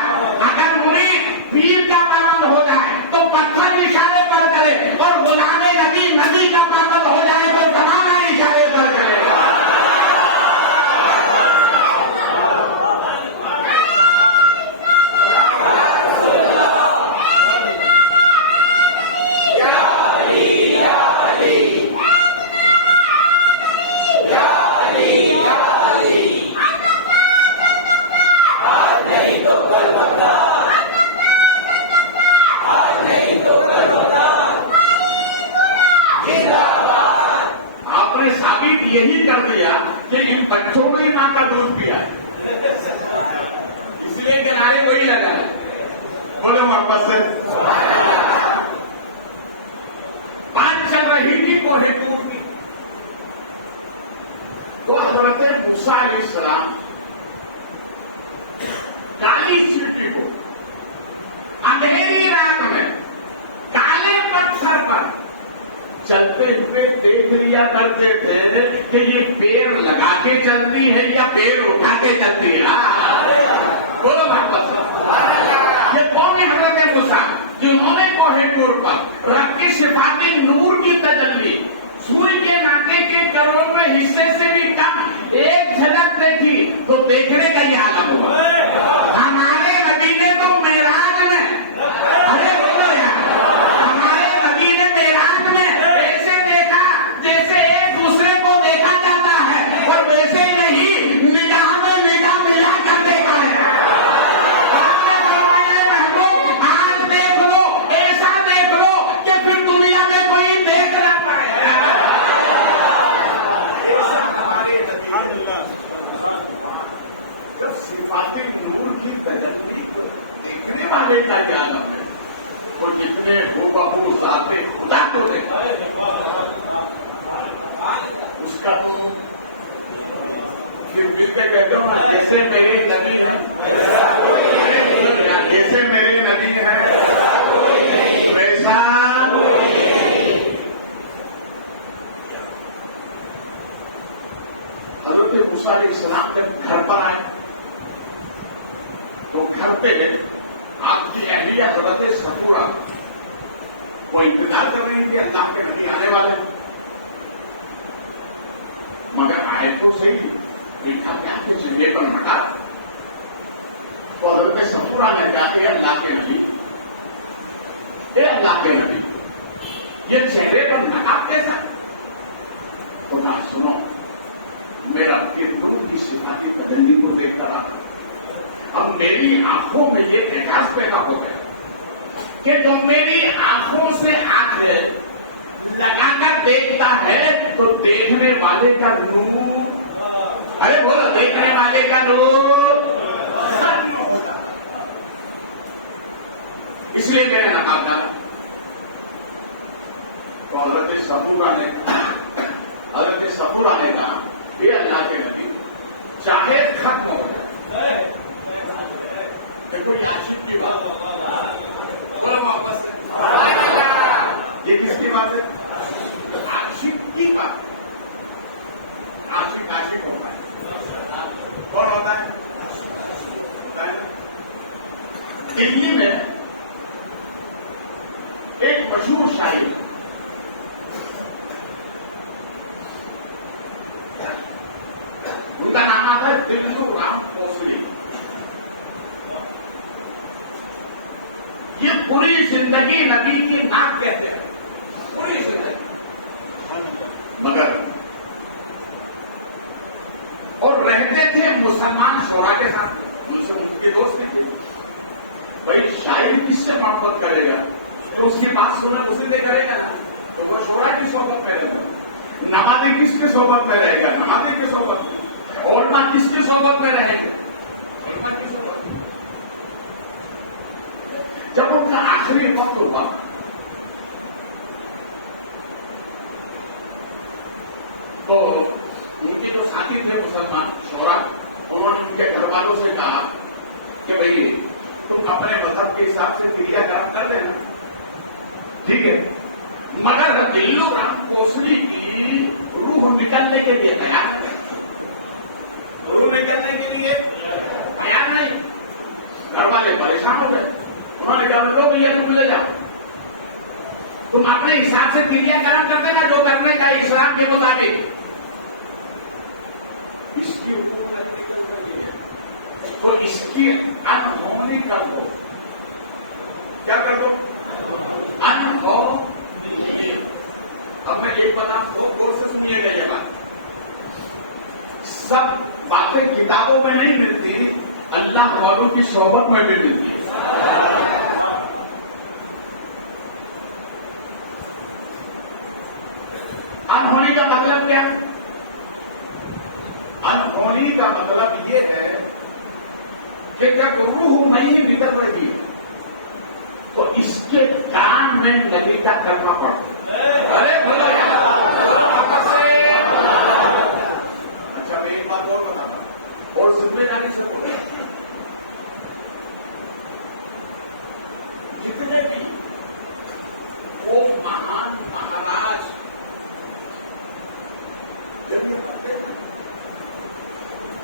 اگر مرید پیر کا پاگل ہو جائے تو پتھر اشارے پر کرے, اور غلام نبی نبی کا پاگل ہو جائے تو زمانہ اشارے پر کرے. یہی کر دیا کہ ان بچوں نے ماں کا دودھ پیا, اس لیے کنارے وہی لگا ہے. بولے واپس سے بات چل رہی تھی کوہ طور میں, تو حضرت موسیٰ علیہ السلام کالی چیٹی کو اندھیری رات میں کالے پتھر پر چلتے ہوئے دیکھ لیا کرتے تھے کہ یہ پیر لگا کے چلتی ہے یا پیر اٹھا کے چلتی ہے. بولو واپس, یہ کون ہے حضرت موسیٰ جنہوں نے کوہ طور پر رب کی صفات نور کی تجلی سورج کے ناطے کے کروڑوں حصے سے بھی کم ایک جھلک دیکھی تو دیکھنے کا یہ عالم ہوا. ہمارے نبی نے تو معراج میں, ارے بولو یار, ہمارے نبی نے معراج میں ایسے دیکھا جیسے ایک دوسرے کو دیکھا جاتا ہے, اور ویسے ہی نہیں نگاہ میں نگاہ ملا کر دیکھا ہے. آج دیکھ لو, ایسا دیکھ لو کہ پھر دنیا میں کوئی دیکھ نہ پائے. دیکھنے والے کا جان ہے, وہ جتنے ہو بہو ذات خدا کو دیکھا اس کا جیسے میرے نبی ہے, جیسے میرے نبی ہے ویسا. حضرت موسیٰ علیہ السلام جب گھر پر آئے تو گھر پہ آپ کی اہلیہ حضرت سفورہ وہ انتظار کر رہی تھی اللہ کے نبی آنے والے, مگر آئے تو صحیح دیکھا کہ آپ کے چہرے پر ہٹا تو حضرت سفورہ نے کہا کہ اللہ کے نبی, اے اللہ کے نبی, یہ چہرے پر نقاب کیسا؟ تو کہا سنو, میرا نور کی صفات تجلی کو دیکھ کر آتا, اب میری آنکھوں میں یہ احساس پیدا ہو گیا کہ جو میری آنکھوں سے آنکھ لگا کر دیکھتا ہے تو دیکھنے والے کا نور, ارے بولو, دیکھنے والے کا نور اس لیے میرے نقاب تھا. تو حضرت سفورہ نے کہا یہ اللہ کے نبی چاہے ختم ہو جائے, یہ کس کی بات ہے؟ عاشق کی بات. عاشق ہوتا ہے, کون ہوتا ہے؟ دہلی میں ایک مشہور شاعر اس کا نام آتا ہے دلندر رام موسلی. یہ پوری زندگی نبی کی نام کہتے ہیں, پوری زندگی, مگر اور رہتے تھے مسلمان شورا کے ساتھ, کے دوست نہیں. وہی شاعر صحبت میں رہیں گے. جب ان کا آخری وقت ہوا تو ان کی جو ساتھی تھے مسلمان شورا، انہوں نے ان کے گھر والوں سے کہا کہ بھائی تم اپنے مذہب کے حساب سے کریا کرم کر دینا، ٹھیک ہے، مگر دلو رام کوسلی کی روح نکلنے کے لیے تیار ہے. روح نکلنے کے لیے تیار نہیں. گھر والے پریشان ہو گئے. انہوں نے کہا لو بھیا تم لے جاؤ، تم اپنے حساب سے کریا کرم کر دینا جو کرنے کا اسلام کے مطابق. اس کی انہونی کر دو. کیا کر دو؟ انہو. اب میں ایک بات آپ کو غور سے سنیے گا. یہ بات سب باتیں کتابوں میں نہیں ملتی، اللہ والوں کی صحبت میں بھی ملتی. انہونی کا مطلب کیا؟ انہونی کا مطلب یہ ہے کہ جب روح نہیں نکل رہی تو اس کے کان میں نبی کا کرنا پڑتا. ارے بولو اچھا میں ایک بات اور بتاتا اور ذمہ داری سے بولے. جتنے بھی وہ مہان مہاراج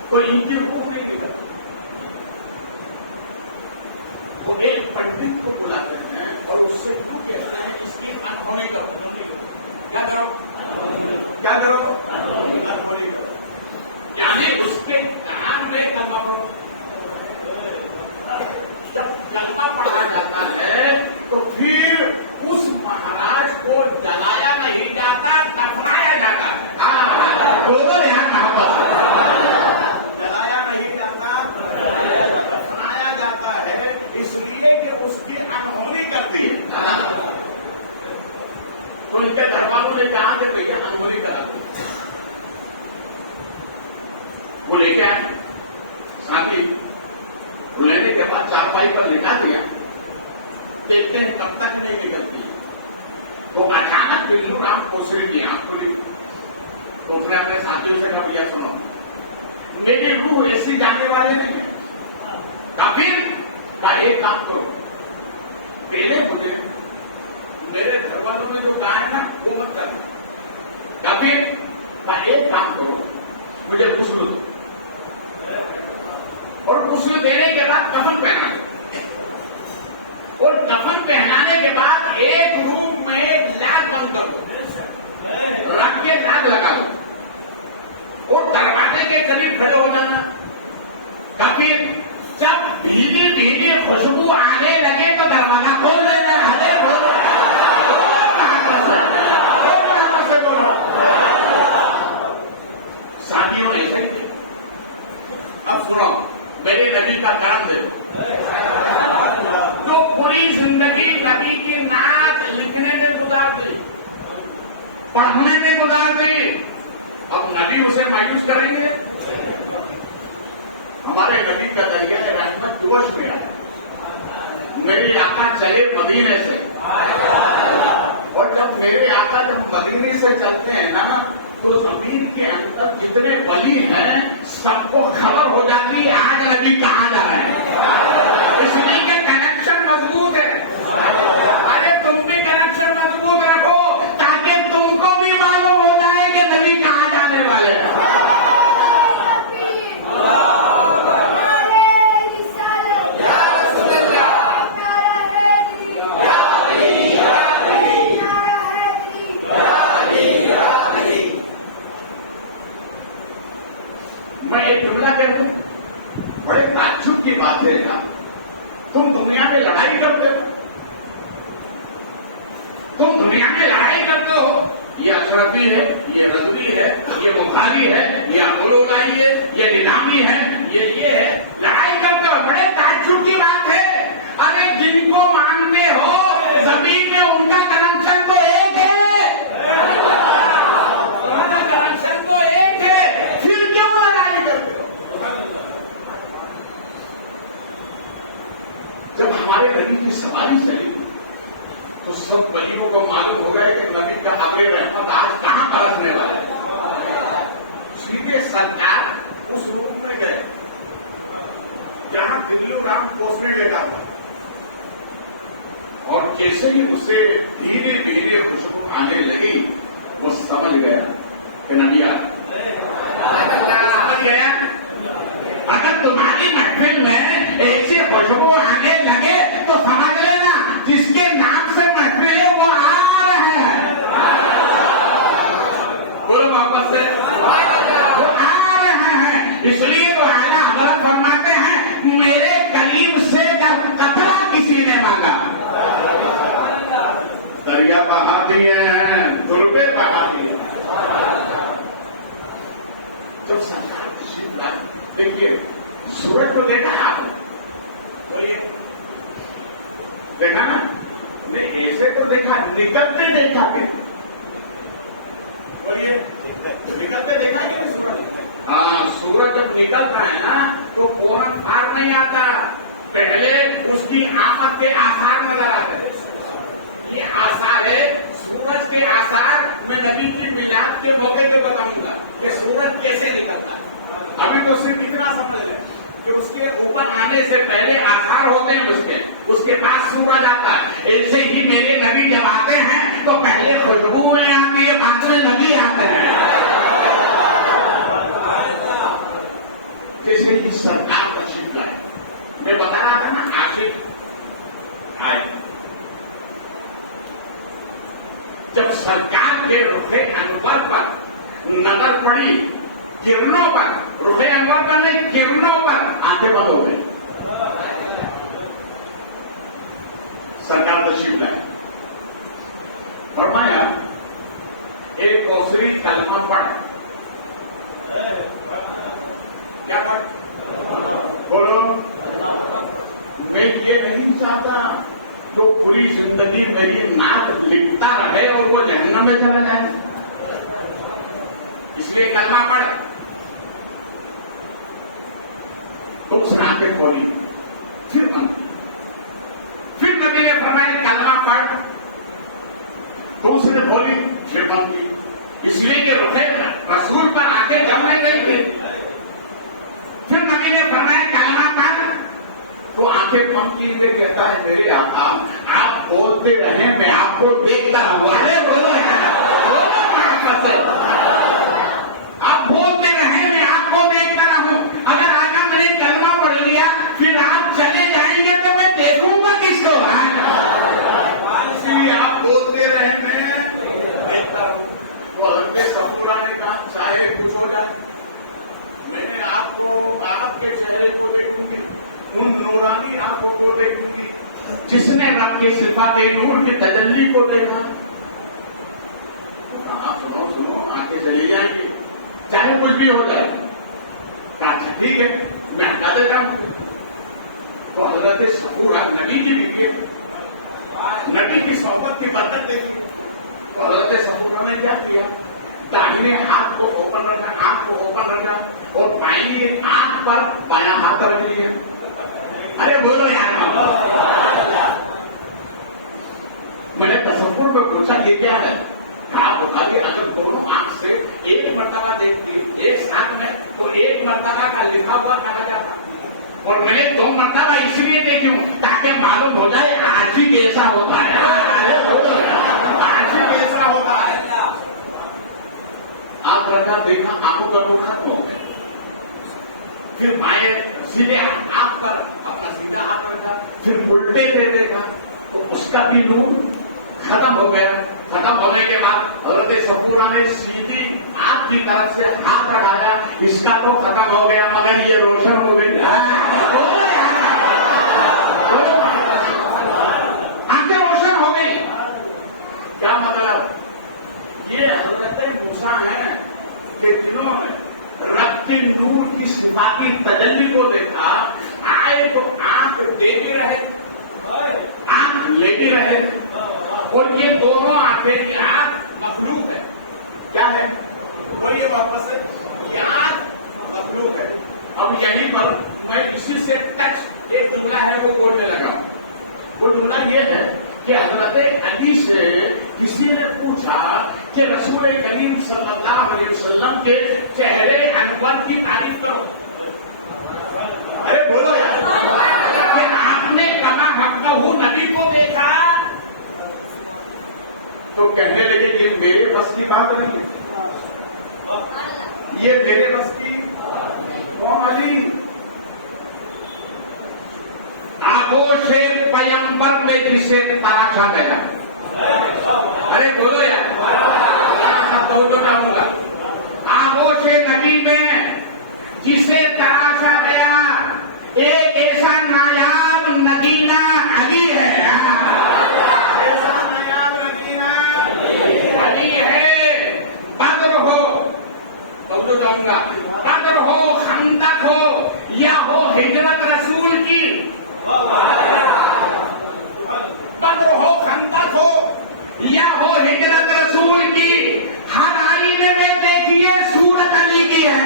تو ان کی روح نہیں نکلتی. وہ ایک پنڈت کو بلاتے ہیں اور اس سے پوچھتے ہیں اس کی انہونی کرو. کیا کرو؟ کیا کرو؟ انہونی کرو. یعنی اس کے کان میں کرنا پڑو. جب کرنا پڑا جاتا ہے تو پھر اس مہاراج کو جلایا نہیں جاتا، دفنایا جاتا. ہاں دونوں یہاں محبت ہے. جلایا نہیں جاتا، دفنایا جاتا ہے، اس لیے کہ اس کی انہونی کر دی. تو ان کے گھر والوں نے کہا کہ بھائی انہونی کرا دو. وہ لے کے آئے ساتھی. لینے کے بعد چارپائی پر لٹا دیا. دیکھتے ہیں کب تک نہیں نکلتی. تو اچانک دلو رام کوسلی کی آنکھ کھلی. تو اس نے اپنے ساتھیوں سے کہا بھیا سنو، میری روح ایسی جانے والے نہیں. کافر کا ایک کام کرو، میرے گھر والوں نے جو کہا ہے نا وہ مت کر. کافر کا ایک کام کرو، مجھے غسل دو اور غسل دینے کے بعد کفن پہنا دو. اور کفن پہنانے کے بعد ایک روم میں لاگ بند کر دو، رکھ کے لاگ لگا دو اور دروازے کے قریب کھڑے ہو جانا. کافر جب بھیگی بھیگی خوشبو آنے لگے تو دروازہ کھول دینا. ارے بولو ساتھیوں نے اب سنو، میرے نبی کا کرم دے تو پوری زندگی نبی کی نعت لکھنے میں گزار دی، پڑھنے میں گزار دی. اب نبی اسے مایوس کریں گے؟ ہمارے نبی کا ذریعہ رحمت جوش گیا. میرے آقا چلے مدینے سے، اور جب میرے آقا جب مدینے سے چلتے ہیں نا تو زمین کے اندر جتنے ولی ہیں سب کو خبر ہو جاتی ہے آج نبی کہاں جا رہے ہیں. اس لیے کہ کنیکشن مضبوط ہے. ارے تم بھی کنیکشن مضبوط رکھو تاکہ تم کو بھی معلوم ہو جائے کہ نبی کہاں جانے والے ہیں. میں ایک جملہ کہتا ہوں، بڑے تعجب کی بات ہے. تم دنیا میں لڑائی کرتے ہو، تم دنیا میں لڑائی کرتے ہو. یہ اشرفی ہے، یہ رضوی ہے، یہ بخاری ہے، یہ امولولائی ہے، یہ نیلامی ہے، یہ ہے. لڑائی کرتے ہو، بڑے تعجب کی بات ہے. ارے جن کو مانتے ہو زمین میں ان کا کنیکشن تو ایک ہے. کنیکشن تو ایک ہے، پھر کیوں لڑائی کرتے ہو؟ ہمارے نبی کی سواری چلی تو سب ولیوں کو معلوم ہو گیا کہ نبی کا آخر رحمت آج کہاں برسنے والا ہے. اسی لیے سرکار اس روپ میں گئے جہاں دلی رات پہنچنے کے کام. اور جیسے ہی اسے دھیرے دھیرے خوشبو آنے لگی وہ سمجھ گیا کہ نبی سمجھ گیا. اگر تمہاری محفل میں ایسی خوشبو آنے لگے تو سمجھ لینا جس کے نام سے محفل ہے وہ آ رہے ہیں. بولو واپس سے وہ آ رہے ہیں. اس لیے تو اعلیٰ حضرت فرماتے ہیں میرے قریب سے قطرہ کسی نے مانگا دریا بہا دیے ہیں دربے بہا دیے. جب سرکار تشریف لائے دیکھیے سورج کو دیکھا آپ نے دیکھا نا نہیں ایسے تو دیکھا نکلتے دیکھا نکلتے دیکھا. ہاں سورج جب نکلتا ہے نا تو فوراً باہر نہیں آتا. پہلے اس کی آمد کے آثار نظر آتے ہیں. یہ آثار ہے سورج کے آثار. میں نبی کی میلاد کے موقع پہ بتاؤں گا کہ سورج کیسے نکلتا ہے. ابھی تو صرف اتنا سمجھ لیں کہ اس کے اوپر آنے سے پہلے آثار ہوتے ہیں اس کے پاس سورج آتا ہے. ایسے ہی میرے نبی جب آتے ہیں تو پہلے خوشبوئیں آتی ہے بعد میں نبی آتے ہیں. جیسے ہی سرکار تشریف لائے میں بتا رہا تھا نا عاشق آئے. جب سرکار کے رخ انور پر نظر پڑی کرنوں پر رخ انور پر نہیں کرنوں پر آنکھیں بند ہو گئی. سرکار تشریف لائے فرمایا ایک دوسری کلمہ پڑھ. کیا پڑھ بولو. میں یہ نہیں چاہتا تو پوری زندگی میری نعت لکھتا رہے اور وہ جہنم میں چلا جائے. اس لیے کلمہ پڑھ. تو اس نے آنکھیں کھولی پھر نبی نے فرمایا کلمہ پڑھ. تو اس نے بولی پھر بند کی. اس لیے کہ رسول پر آنکھیں جمنے گئی تھی. پھر نبی نے فرمایا کلمہ پڑھ. تو آنکھیں بند کی کہتا ہے میرے آقا آپ بولتے رہیں میں آپ کو دیکھتا ہوں. بولو محبت سے آپ بولتے رہیں میں آپ کو دیکھتا رہوں. اگر آقا میں نے کلمہ پڑھ لیا پھر آپ چلے جائیں گے تو میں دیکھوں گا کس کو. آپ بولتے رہیں میں سمپورا نے کہا چاہے کچھ ہو جائے میں نے آپ کو آپ کے چہرے کو دیکھوں گی ان نورانی آنکھوں کو دیکھوں گی جس نے رب کے صفات نور کی تجلی کو دیکھا. سنو آنکھیں چلی جائیں گی چاہے کچھ بھی ہو جائے. ٹھیک ہے میں ہٹا دیتا ہوں. تو حضرت سکورا نبی کی بھی نبی کی صحبت کی برکت دیکھی. حضرت سکورا نے کیا کیا داہنے ہاتھ کو اوپر رکھا آنکھ کو اوپر رکھا اور بائیں آنکھ پر بایاں ہاتھ رکھ لیا. ارے بولو یار میں نے تصور میں پوچھا یہ کیا ہے. آپ بولا کہ اگر دونوں آنکھ سے ایک مرتبہ دیکھتی ایک ساتھ میں اور ایک مرتبہ کا لکھا ہوا کہا جاتا. اور میں نے 2 مرتبہ اس لیے دیکھی ہوں تاکہ معلوم ہو جائے آج ہی کیسا ہوتا ہے. آج ہی کیسا ہوتا ہے. آنکھ رکھا دیکھا آنکھوں کا ٹکڑا ہو گیا. پھر مائیں سیدھے آنکھ پر اپنا سیدھا ہاتھ رکھا پھر الٹے سے دیکھا اس کا بھی نور ختم ہو گیا. ختم ہونے کے بعد حضرت سکورا نے سیدھی آنکھ کی طرف سے ہاتھ بڑھایا. اس کا تو ختم ہو گیا مگر یہ روشن ہو گئی. آنکھیں روشن ہو گئی. کیا مطلب یہ حضرت موسیٰ ہے کہ جنہوں نے رب کے نور کی صفاتی تجلی کو دیکھا آئے تو آنکھ دیکھے رہے آنکھ لیتے رہے. اور یہ دونوں آنکھیں کی آنکھ مخلوق ہے. کیا ہے اور یہ واپس ہے یہ آنکھ اب یہیں پر میں اسی سے ٹچ ایک ٹکڑا ہے وہ بولنے لگا. وہ جملہ یہ ہے کہ حضرت علی سے کسی نے پوچھا کہ رسول کریم صلی اللہ علیہ وسلم کے چہرے انور کی تعریف کرو. ارے بولو یار کہ آپ نے کما حق نبی کو دیکھا تو کہنے لگے کہ میرے بس کی بات نہیں, یہ میرے بس کی علی آغوش پیمبر میں جسے تراشا گیا. ارے بولو یار تو نہ ہوگا. آغوش نبی میں جسے تراشا گیا ایک ایسا نایاب نگینہ علی ہے. ایسا نایاب نگینہ علی ہے. بدر ہو تو جاؤں گا, بدر ہو خندق ہو یا ہو ہجرت رسول کی, بدر ہو خندق ہو یا ہو ہجرت رسول کی, ہر آئینے میں دیکھیے صورت علی کی ہے.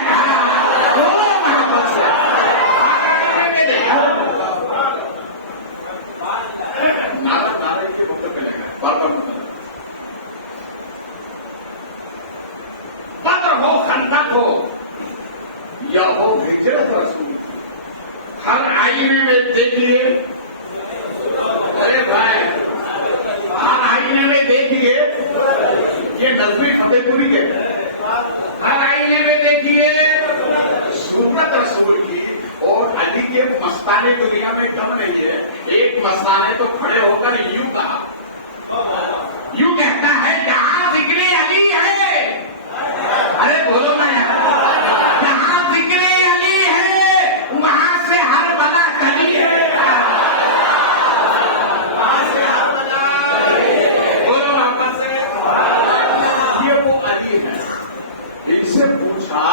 بدر ہو خندق ہو یا ہو ہجرت رسول, ہر آئینے میں دیکھیے. ارے بھائی ہر آئینے میں دیکھیے, یہ نظمی فتح پوری کے, ہر آئینے میں دیکھیے صورت رسول کی. اور علی کے مستانے دنیا میں کم نہیں ہے. ایک مستانے تو کھڑے ہو کر یوں کہا, یوں کہتا ہے جہاں ذکر علی ہے. ارے بولو نا یار, جہاں ذکر علی ہے وہاں سے ہر بلا ٹلی ہے. وہاں سے ہر بلا, بولو محمد سے, یہ وہ علی ہے. ان سے پوچھا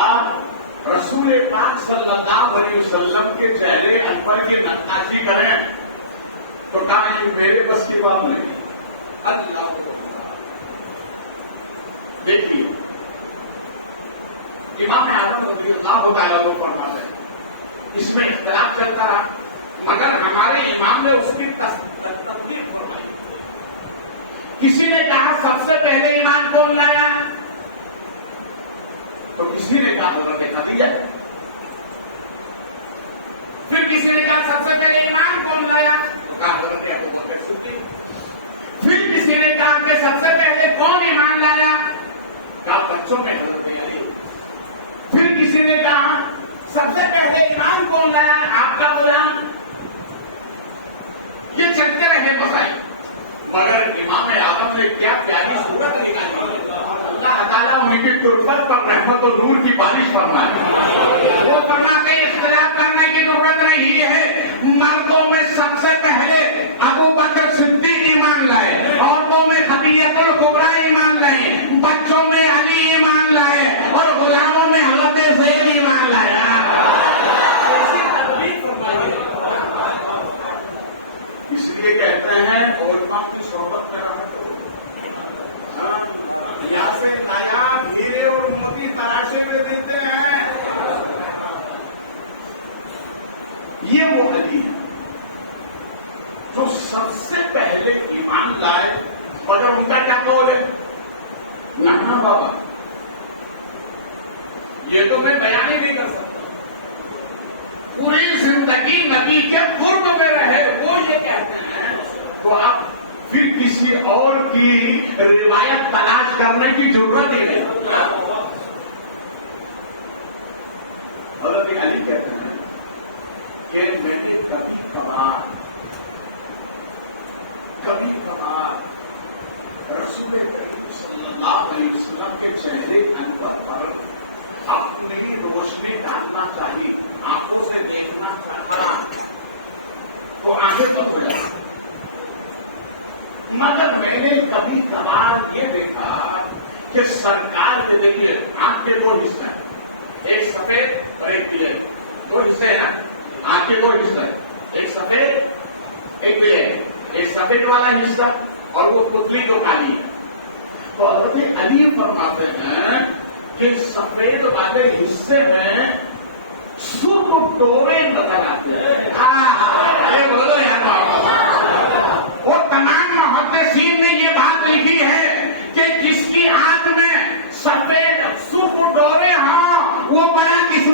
رسول پاک صلی اللہ علیہ وسلم کے چہرے انور کی نقاشی کریں تو کہا یہ میرے بس کی بات نہیں. اللہ دیکھیے امام اعظم رضی اللہ تعالیٰ کو پڑھا ہے, اس میں اختلاف چلتا رہا, مگر ہمارے امام نے اس کی تصدیق فرمائی. کسی نے کہا سب سے پہلے ایمان کون لایا, تو کسی نے کہا حضرت خدیجہ. پھر کسی نے کہا سب سے پہلے ایمان کون لایا, کہا حضرت ابوبکر صدیق. پھر کسی نے کہا کہ سب سے پہلے کون ایمان لایا, کہا بچوں میں حضرت علی. پھر کسی نے کہا سب سے پہلے ایمان کون لایا, آپ کا غلام. یہ چلتے رہے مسائل, مگر امام اعظم نے کیا پیاری صورت نکالی. اللہ تعالیٰ ان کی تربت پر رحمت و نور کی بارش فرمائے. وہ فرماتے اختلاف کرنے کی ضرورت نہیں ہے. مردوں میں سب سے پہلے ابو بکر صدیق ایمان لائے, عورتوں میں خدیجہ الکبریٰ ایمان لائے, بچوں میں علی ایمان لائے, اور غلاموں میں حضرت زید ایمان لائے. اس لیے کہتے ہیں اور امام کی صحبت میں ہیرے اور موتی تراشے میں دیتے ہیں. یہ وہ علی ہے جو سب سے پہلے ایمان لائے, مگر ان کا کیا قول ہے, نانا بابا. یہ تو میں بیان ہی نہیں کر سکتا. پوری زندگی نبی کے قرب میں رہے, وہ یہ کہتے ہیں. تو آپ پھر کسی اور کی روایت تلاش کرنے کی ضرورت ہی نہیں. حضرت علی کہتے ہیں کہ میں نے کبھی کبھار رسول کریم صلی اللہ علیہ وسلم کے چہرے انور پر اپنی روشنی ڈالنا چاہیے, آنکھوں سے دیکھنا چاہتا تو آگے بڑھ ہو جائے. مگر میں نے کبھی کبھار یہ دیکھا کہ سرکار کے دیکھیے آنکھ کے دو حصے ہیں, ایک سفید اور ایک پیلے. دو حصے ہیں نا, آنکھ کے دو حصے, ایک سفید ایک پیلے. ایک سفید والا حصہ اور وہ پتلی جو کالی ہے. تو حضرت علی فرماتے ہیں کہ سفید والے حصے میں سرخ ڈورے نظر آتے ہیں. بولو یار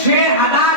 6000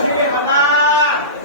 6000।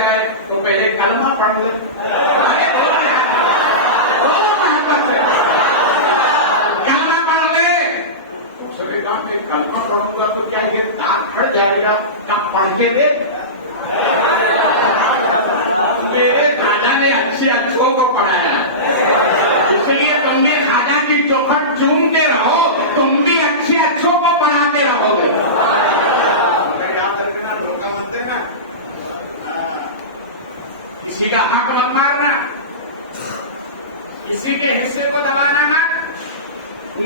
جائے تو پہلے کلمہ پڑھ لے. محبت سے کلمہ پڑھ لے. دوسرے کام میں کلمہ پڑھوں گا تو کیا یہ دانت پھٹ جائے گا؟ کب پڑھ کے دے. میرے دادا نے اچھوں کو پڑھایا، اس لیے تم بھی خواجہ کی چوکھٹ چومتے رہو، تم بھی اچھوں کو پڑھاتے رہو گے. کسی کا حق مت مارنا، کسی کے حصے کو دبانا مت.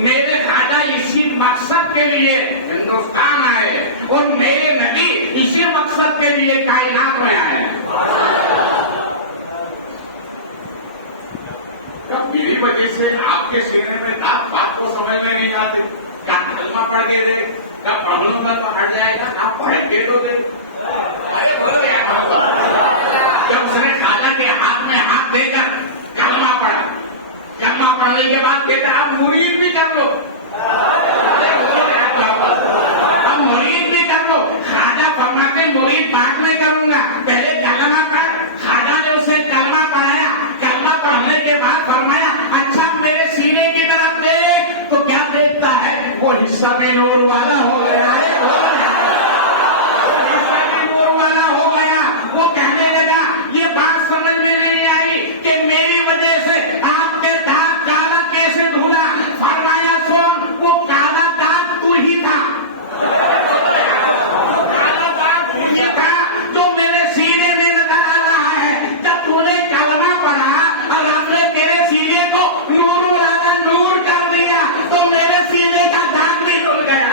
میرے خواجہ اسی مقصد کے لیے ہندوستان آئے اور میرے نبی اسی مقصد کے لیے کائنات میں آئے. میری وجہ سے آپ کے سینے میں آپ بات کو سمجھ میں نہیں جاتے. کیا کلمہ پڑھ کے دے؟ کیا پڑھ لوں گا تو ہٹ جائے گا؟ آپ پڑھ کے تو دے. جب اس نے خواجہ کے ہاتھ میں ہاتھ دے کر کلمہ پڑھا، کلمہ پڑھنے کے بعد کہتے آپ مرید بھی کر لو. اب مرید بھی کر لو. خواجہ فرماتے مرید بعد میں کروں گا، پہلے کلمہ پڑھ. خواجہ نے اسے کلمہ پڑھایا. کلمہ پڑھنے کے بعد فرمایا اچھا میرے سینے کی طرف دیکھ. تو کیا دیکھتا ہے؟ وہ حصہ میں نور والا ہو گیا ہے. حصہ میں نور والا ہو گیا. وہ کہنے لگا یہ بات سمجھ میں نہیں آئی کہ میری وجہ سے آپ کے دانت کالا کیسے ڈھونڈا. فرمایا سن، وہ کالا دانت تو ہی تھا. کالا دانت تو ہی تھا جو میرے سینے میں نظر آ رہا ہے. جب تو نے کلمہ پڑھا اور ہم نے تیرے سینے کو نور والا نور کر دیا تو میرے سینے کا دانت بھی ڈھل گیا.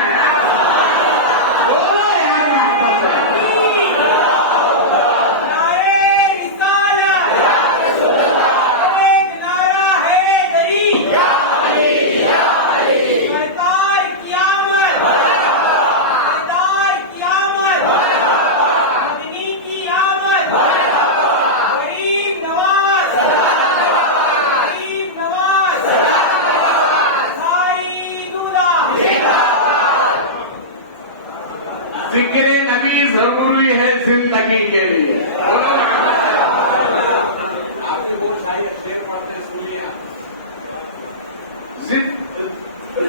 ذکر نبی ضروری ہے زندگی کے لیے.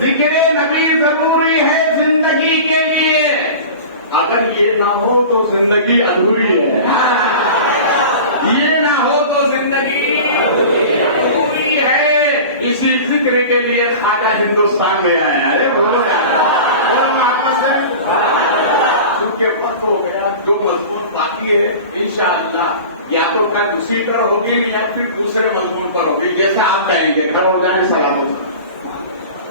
ذکر نبی ضروری ہے زندگی کے لیے. اگر یہ نہ ہو تو زندگی ادھوری ہے. یہ نہ ہو تو زندگی ادھوری ہے. اسی ذکر کے لیے خواجہ ہندوستان میں آیا. ارے وقت ہو گیا. جو مضمون باقی ہے انشاءاللہ یا تو کل اسی طرح ہوگی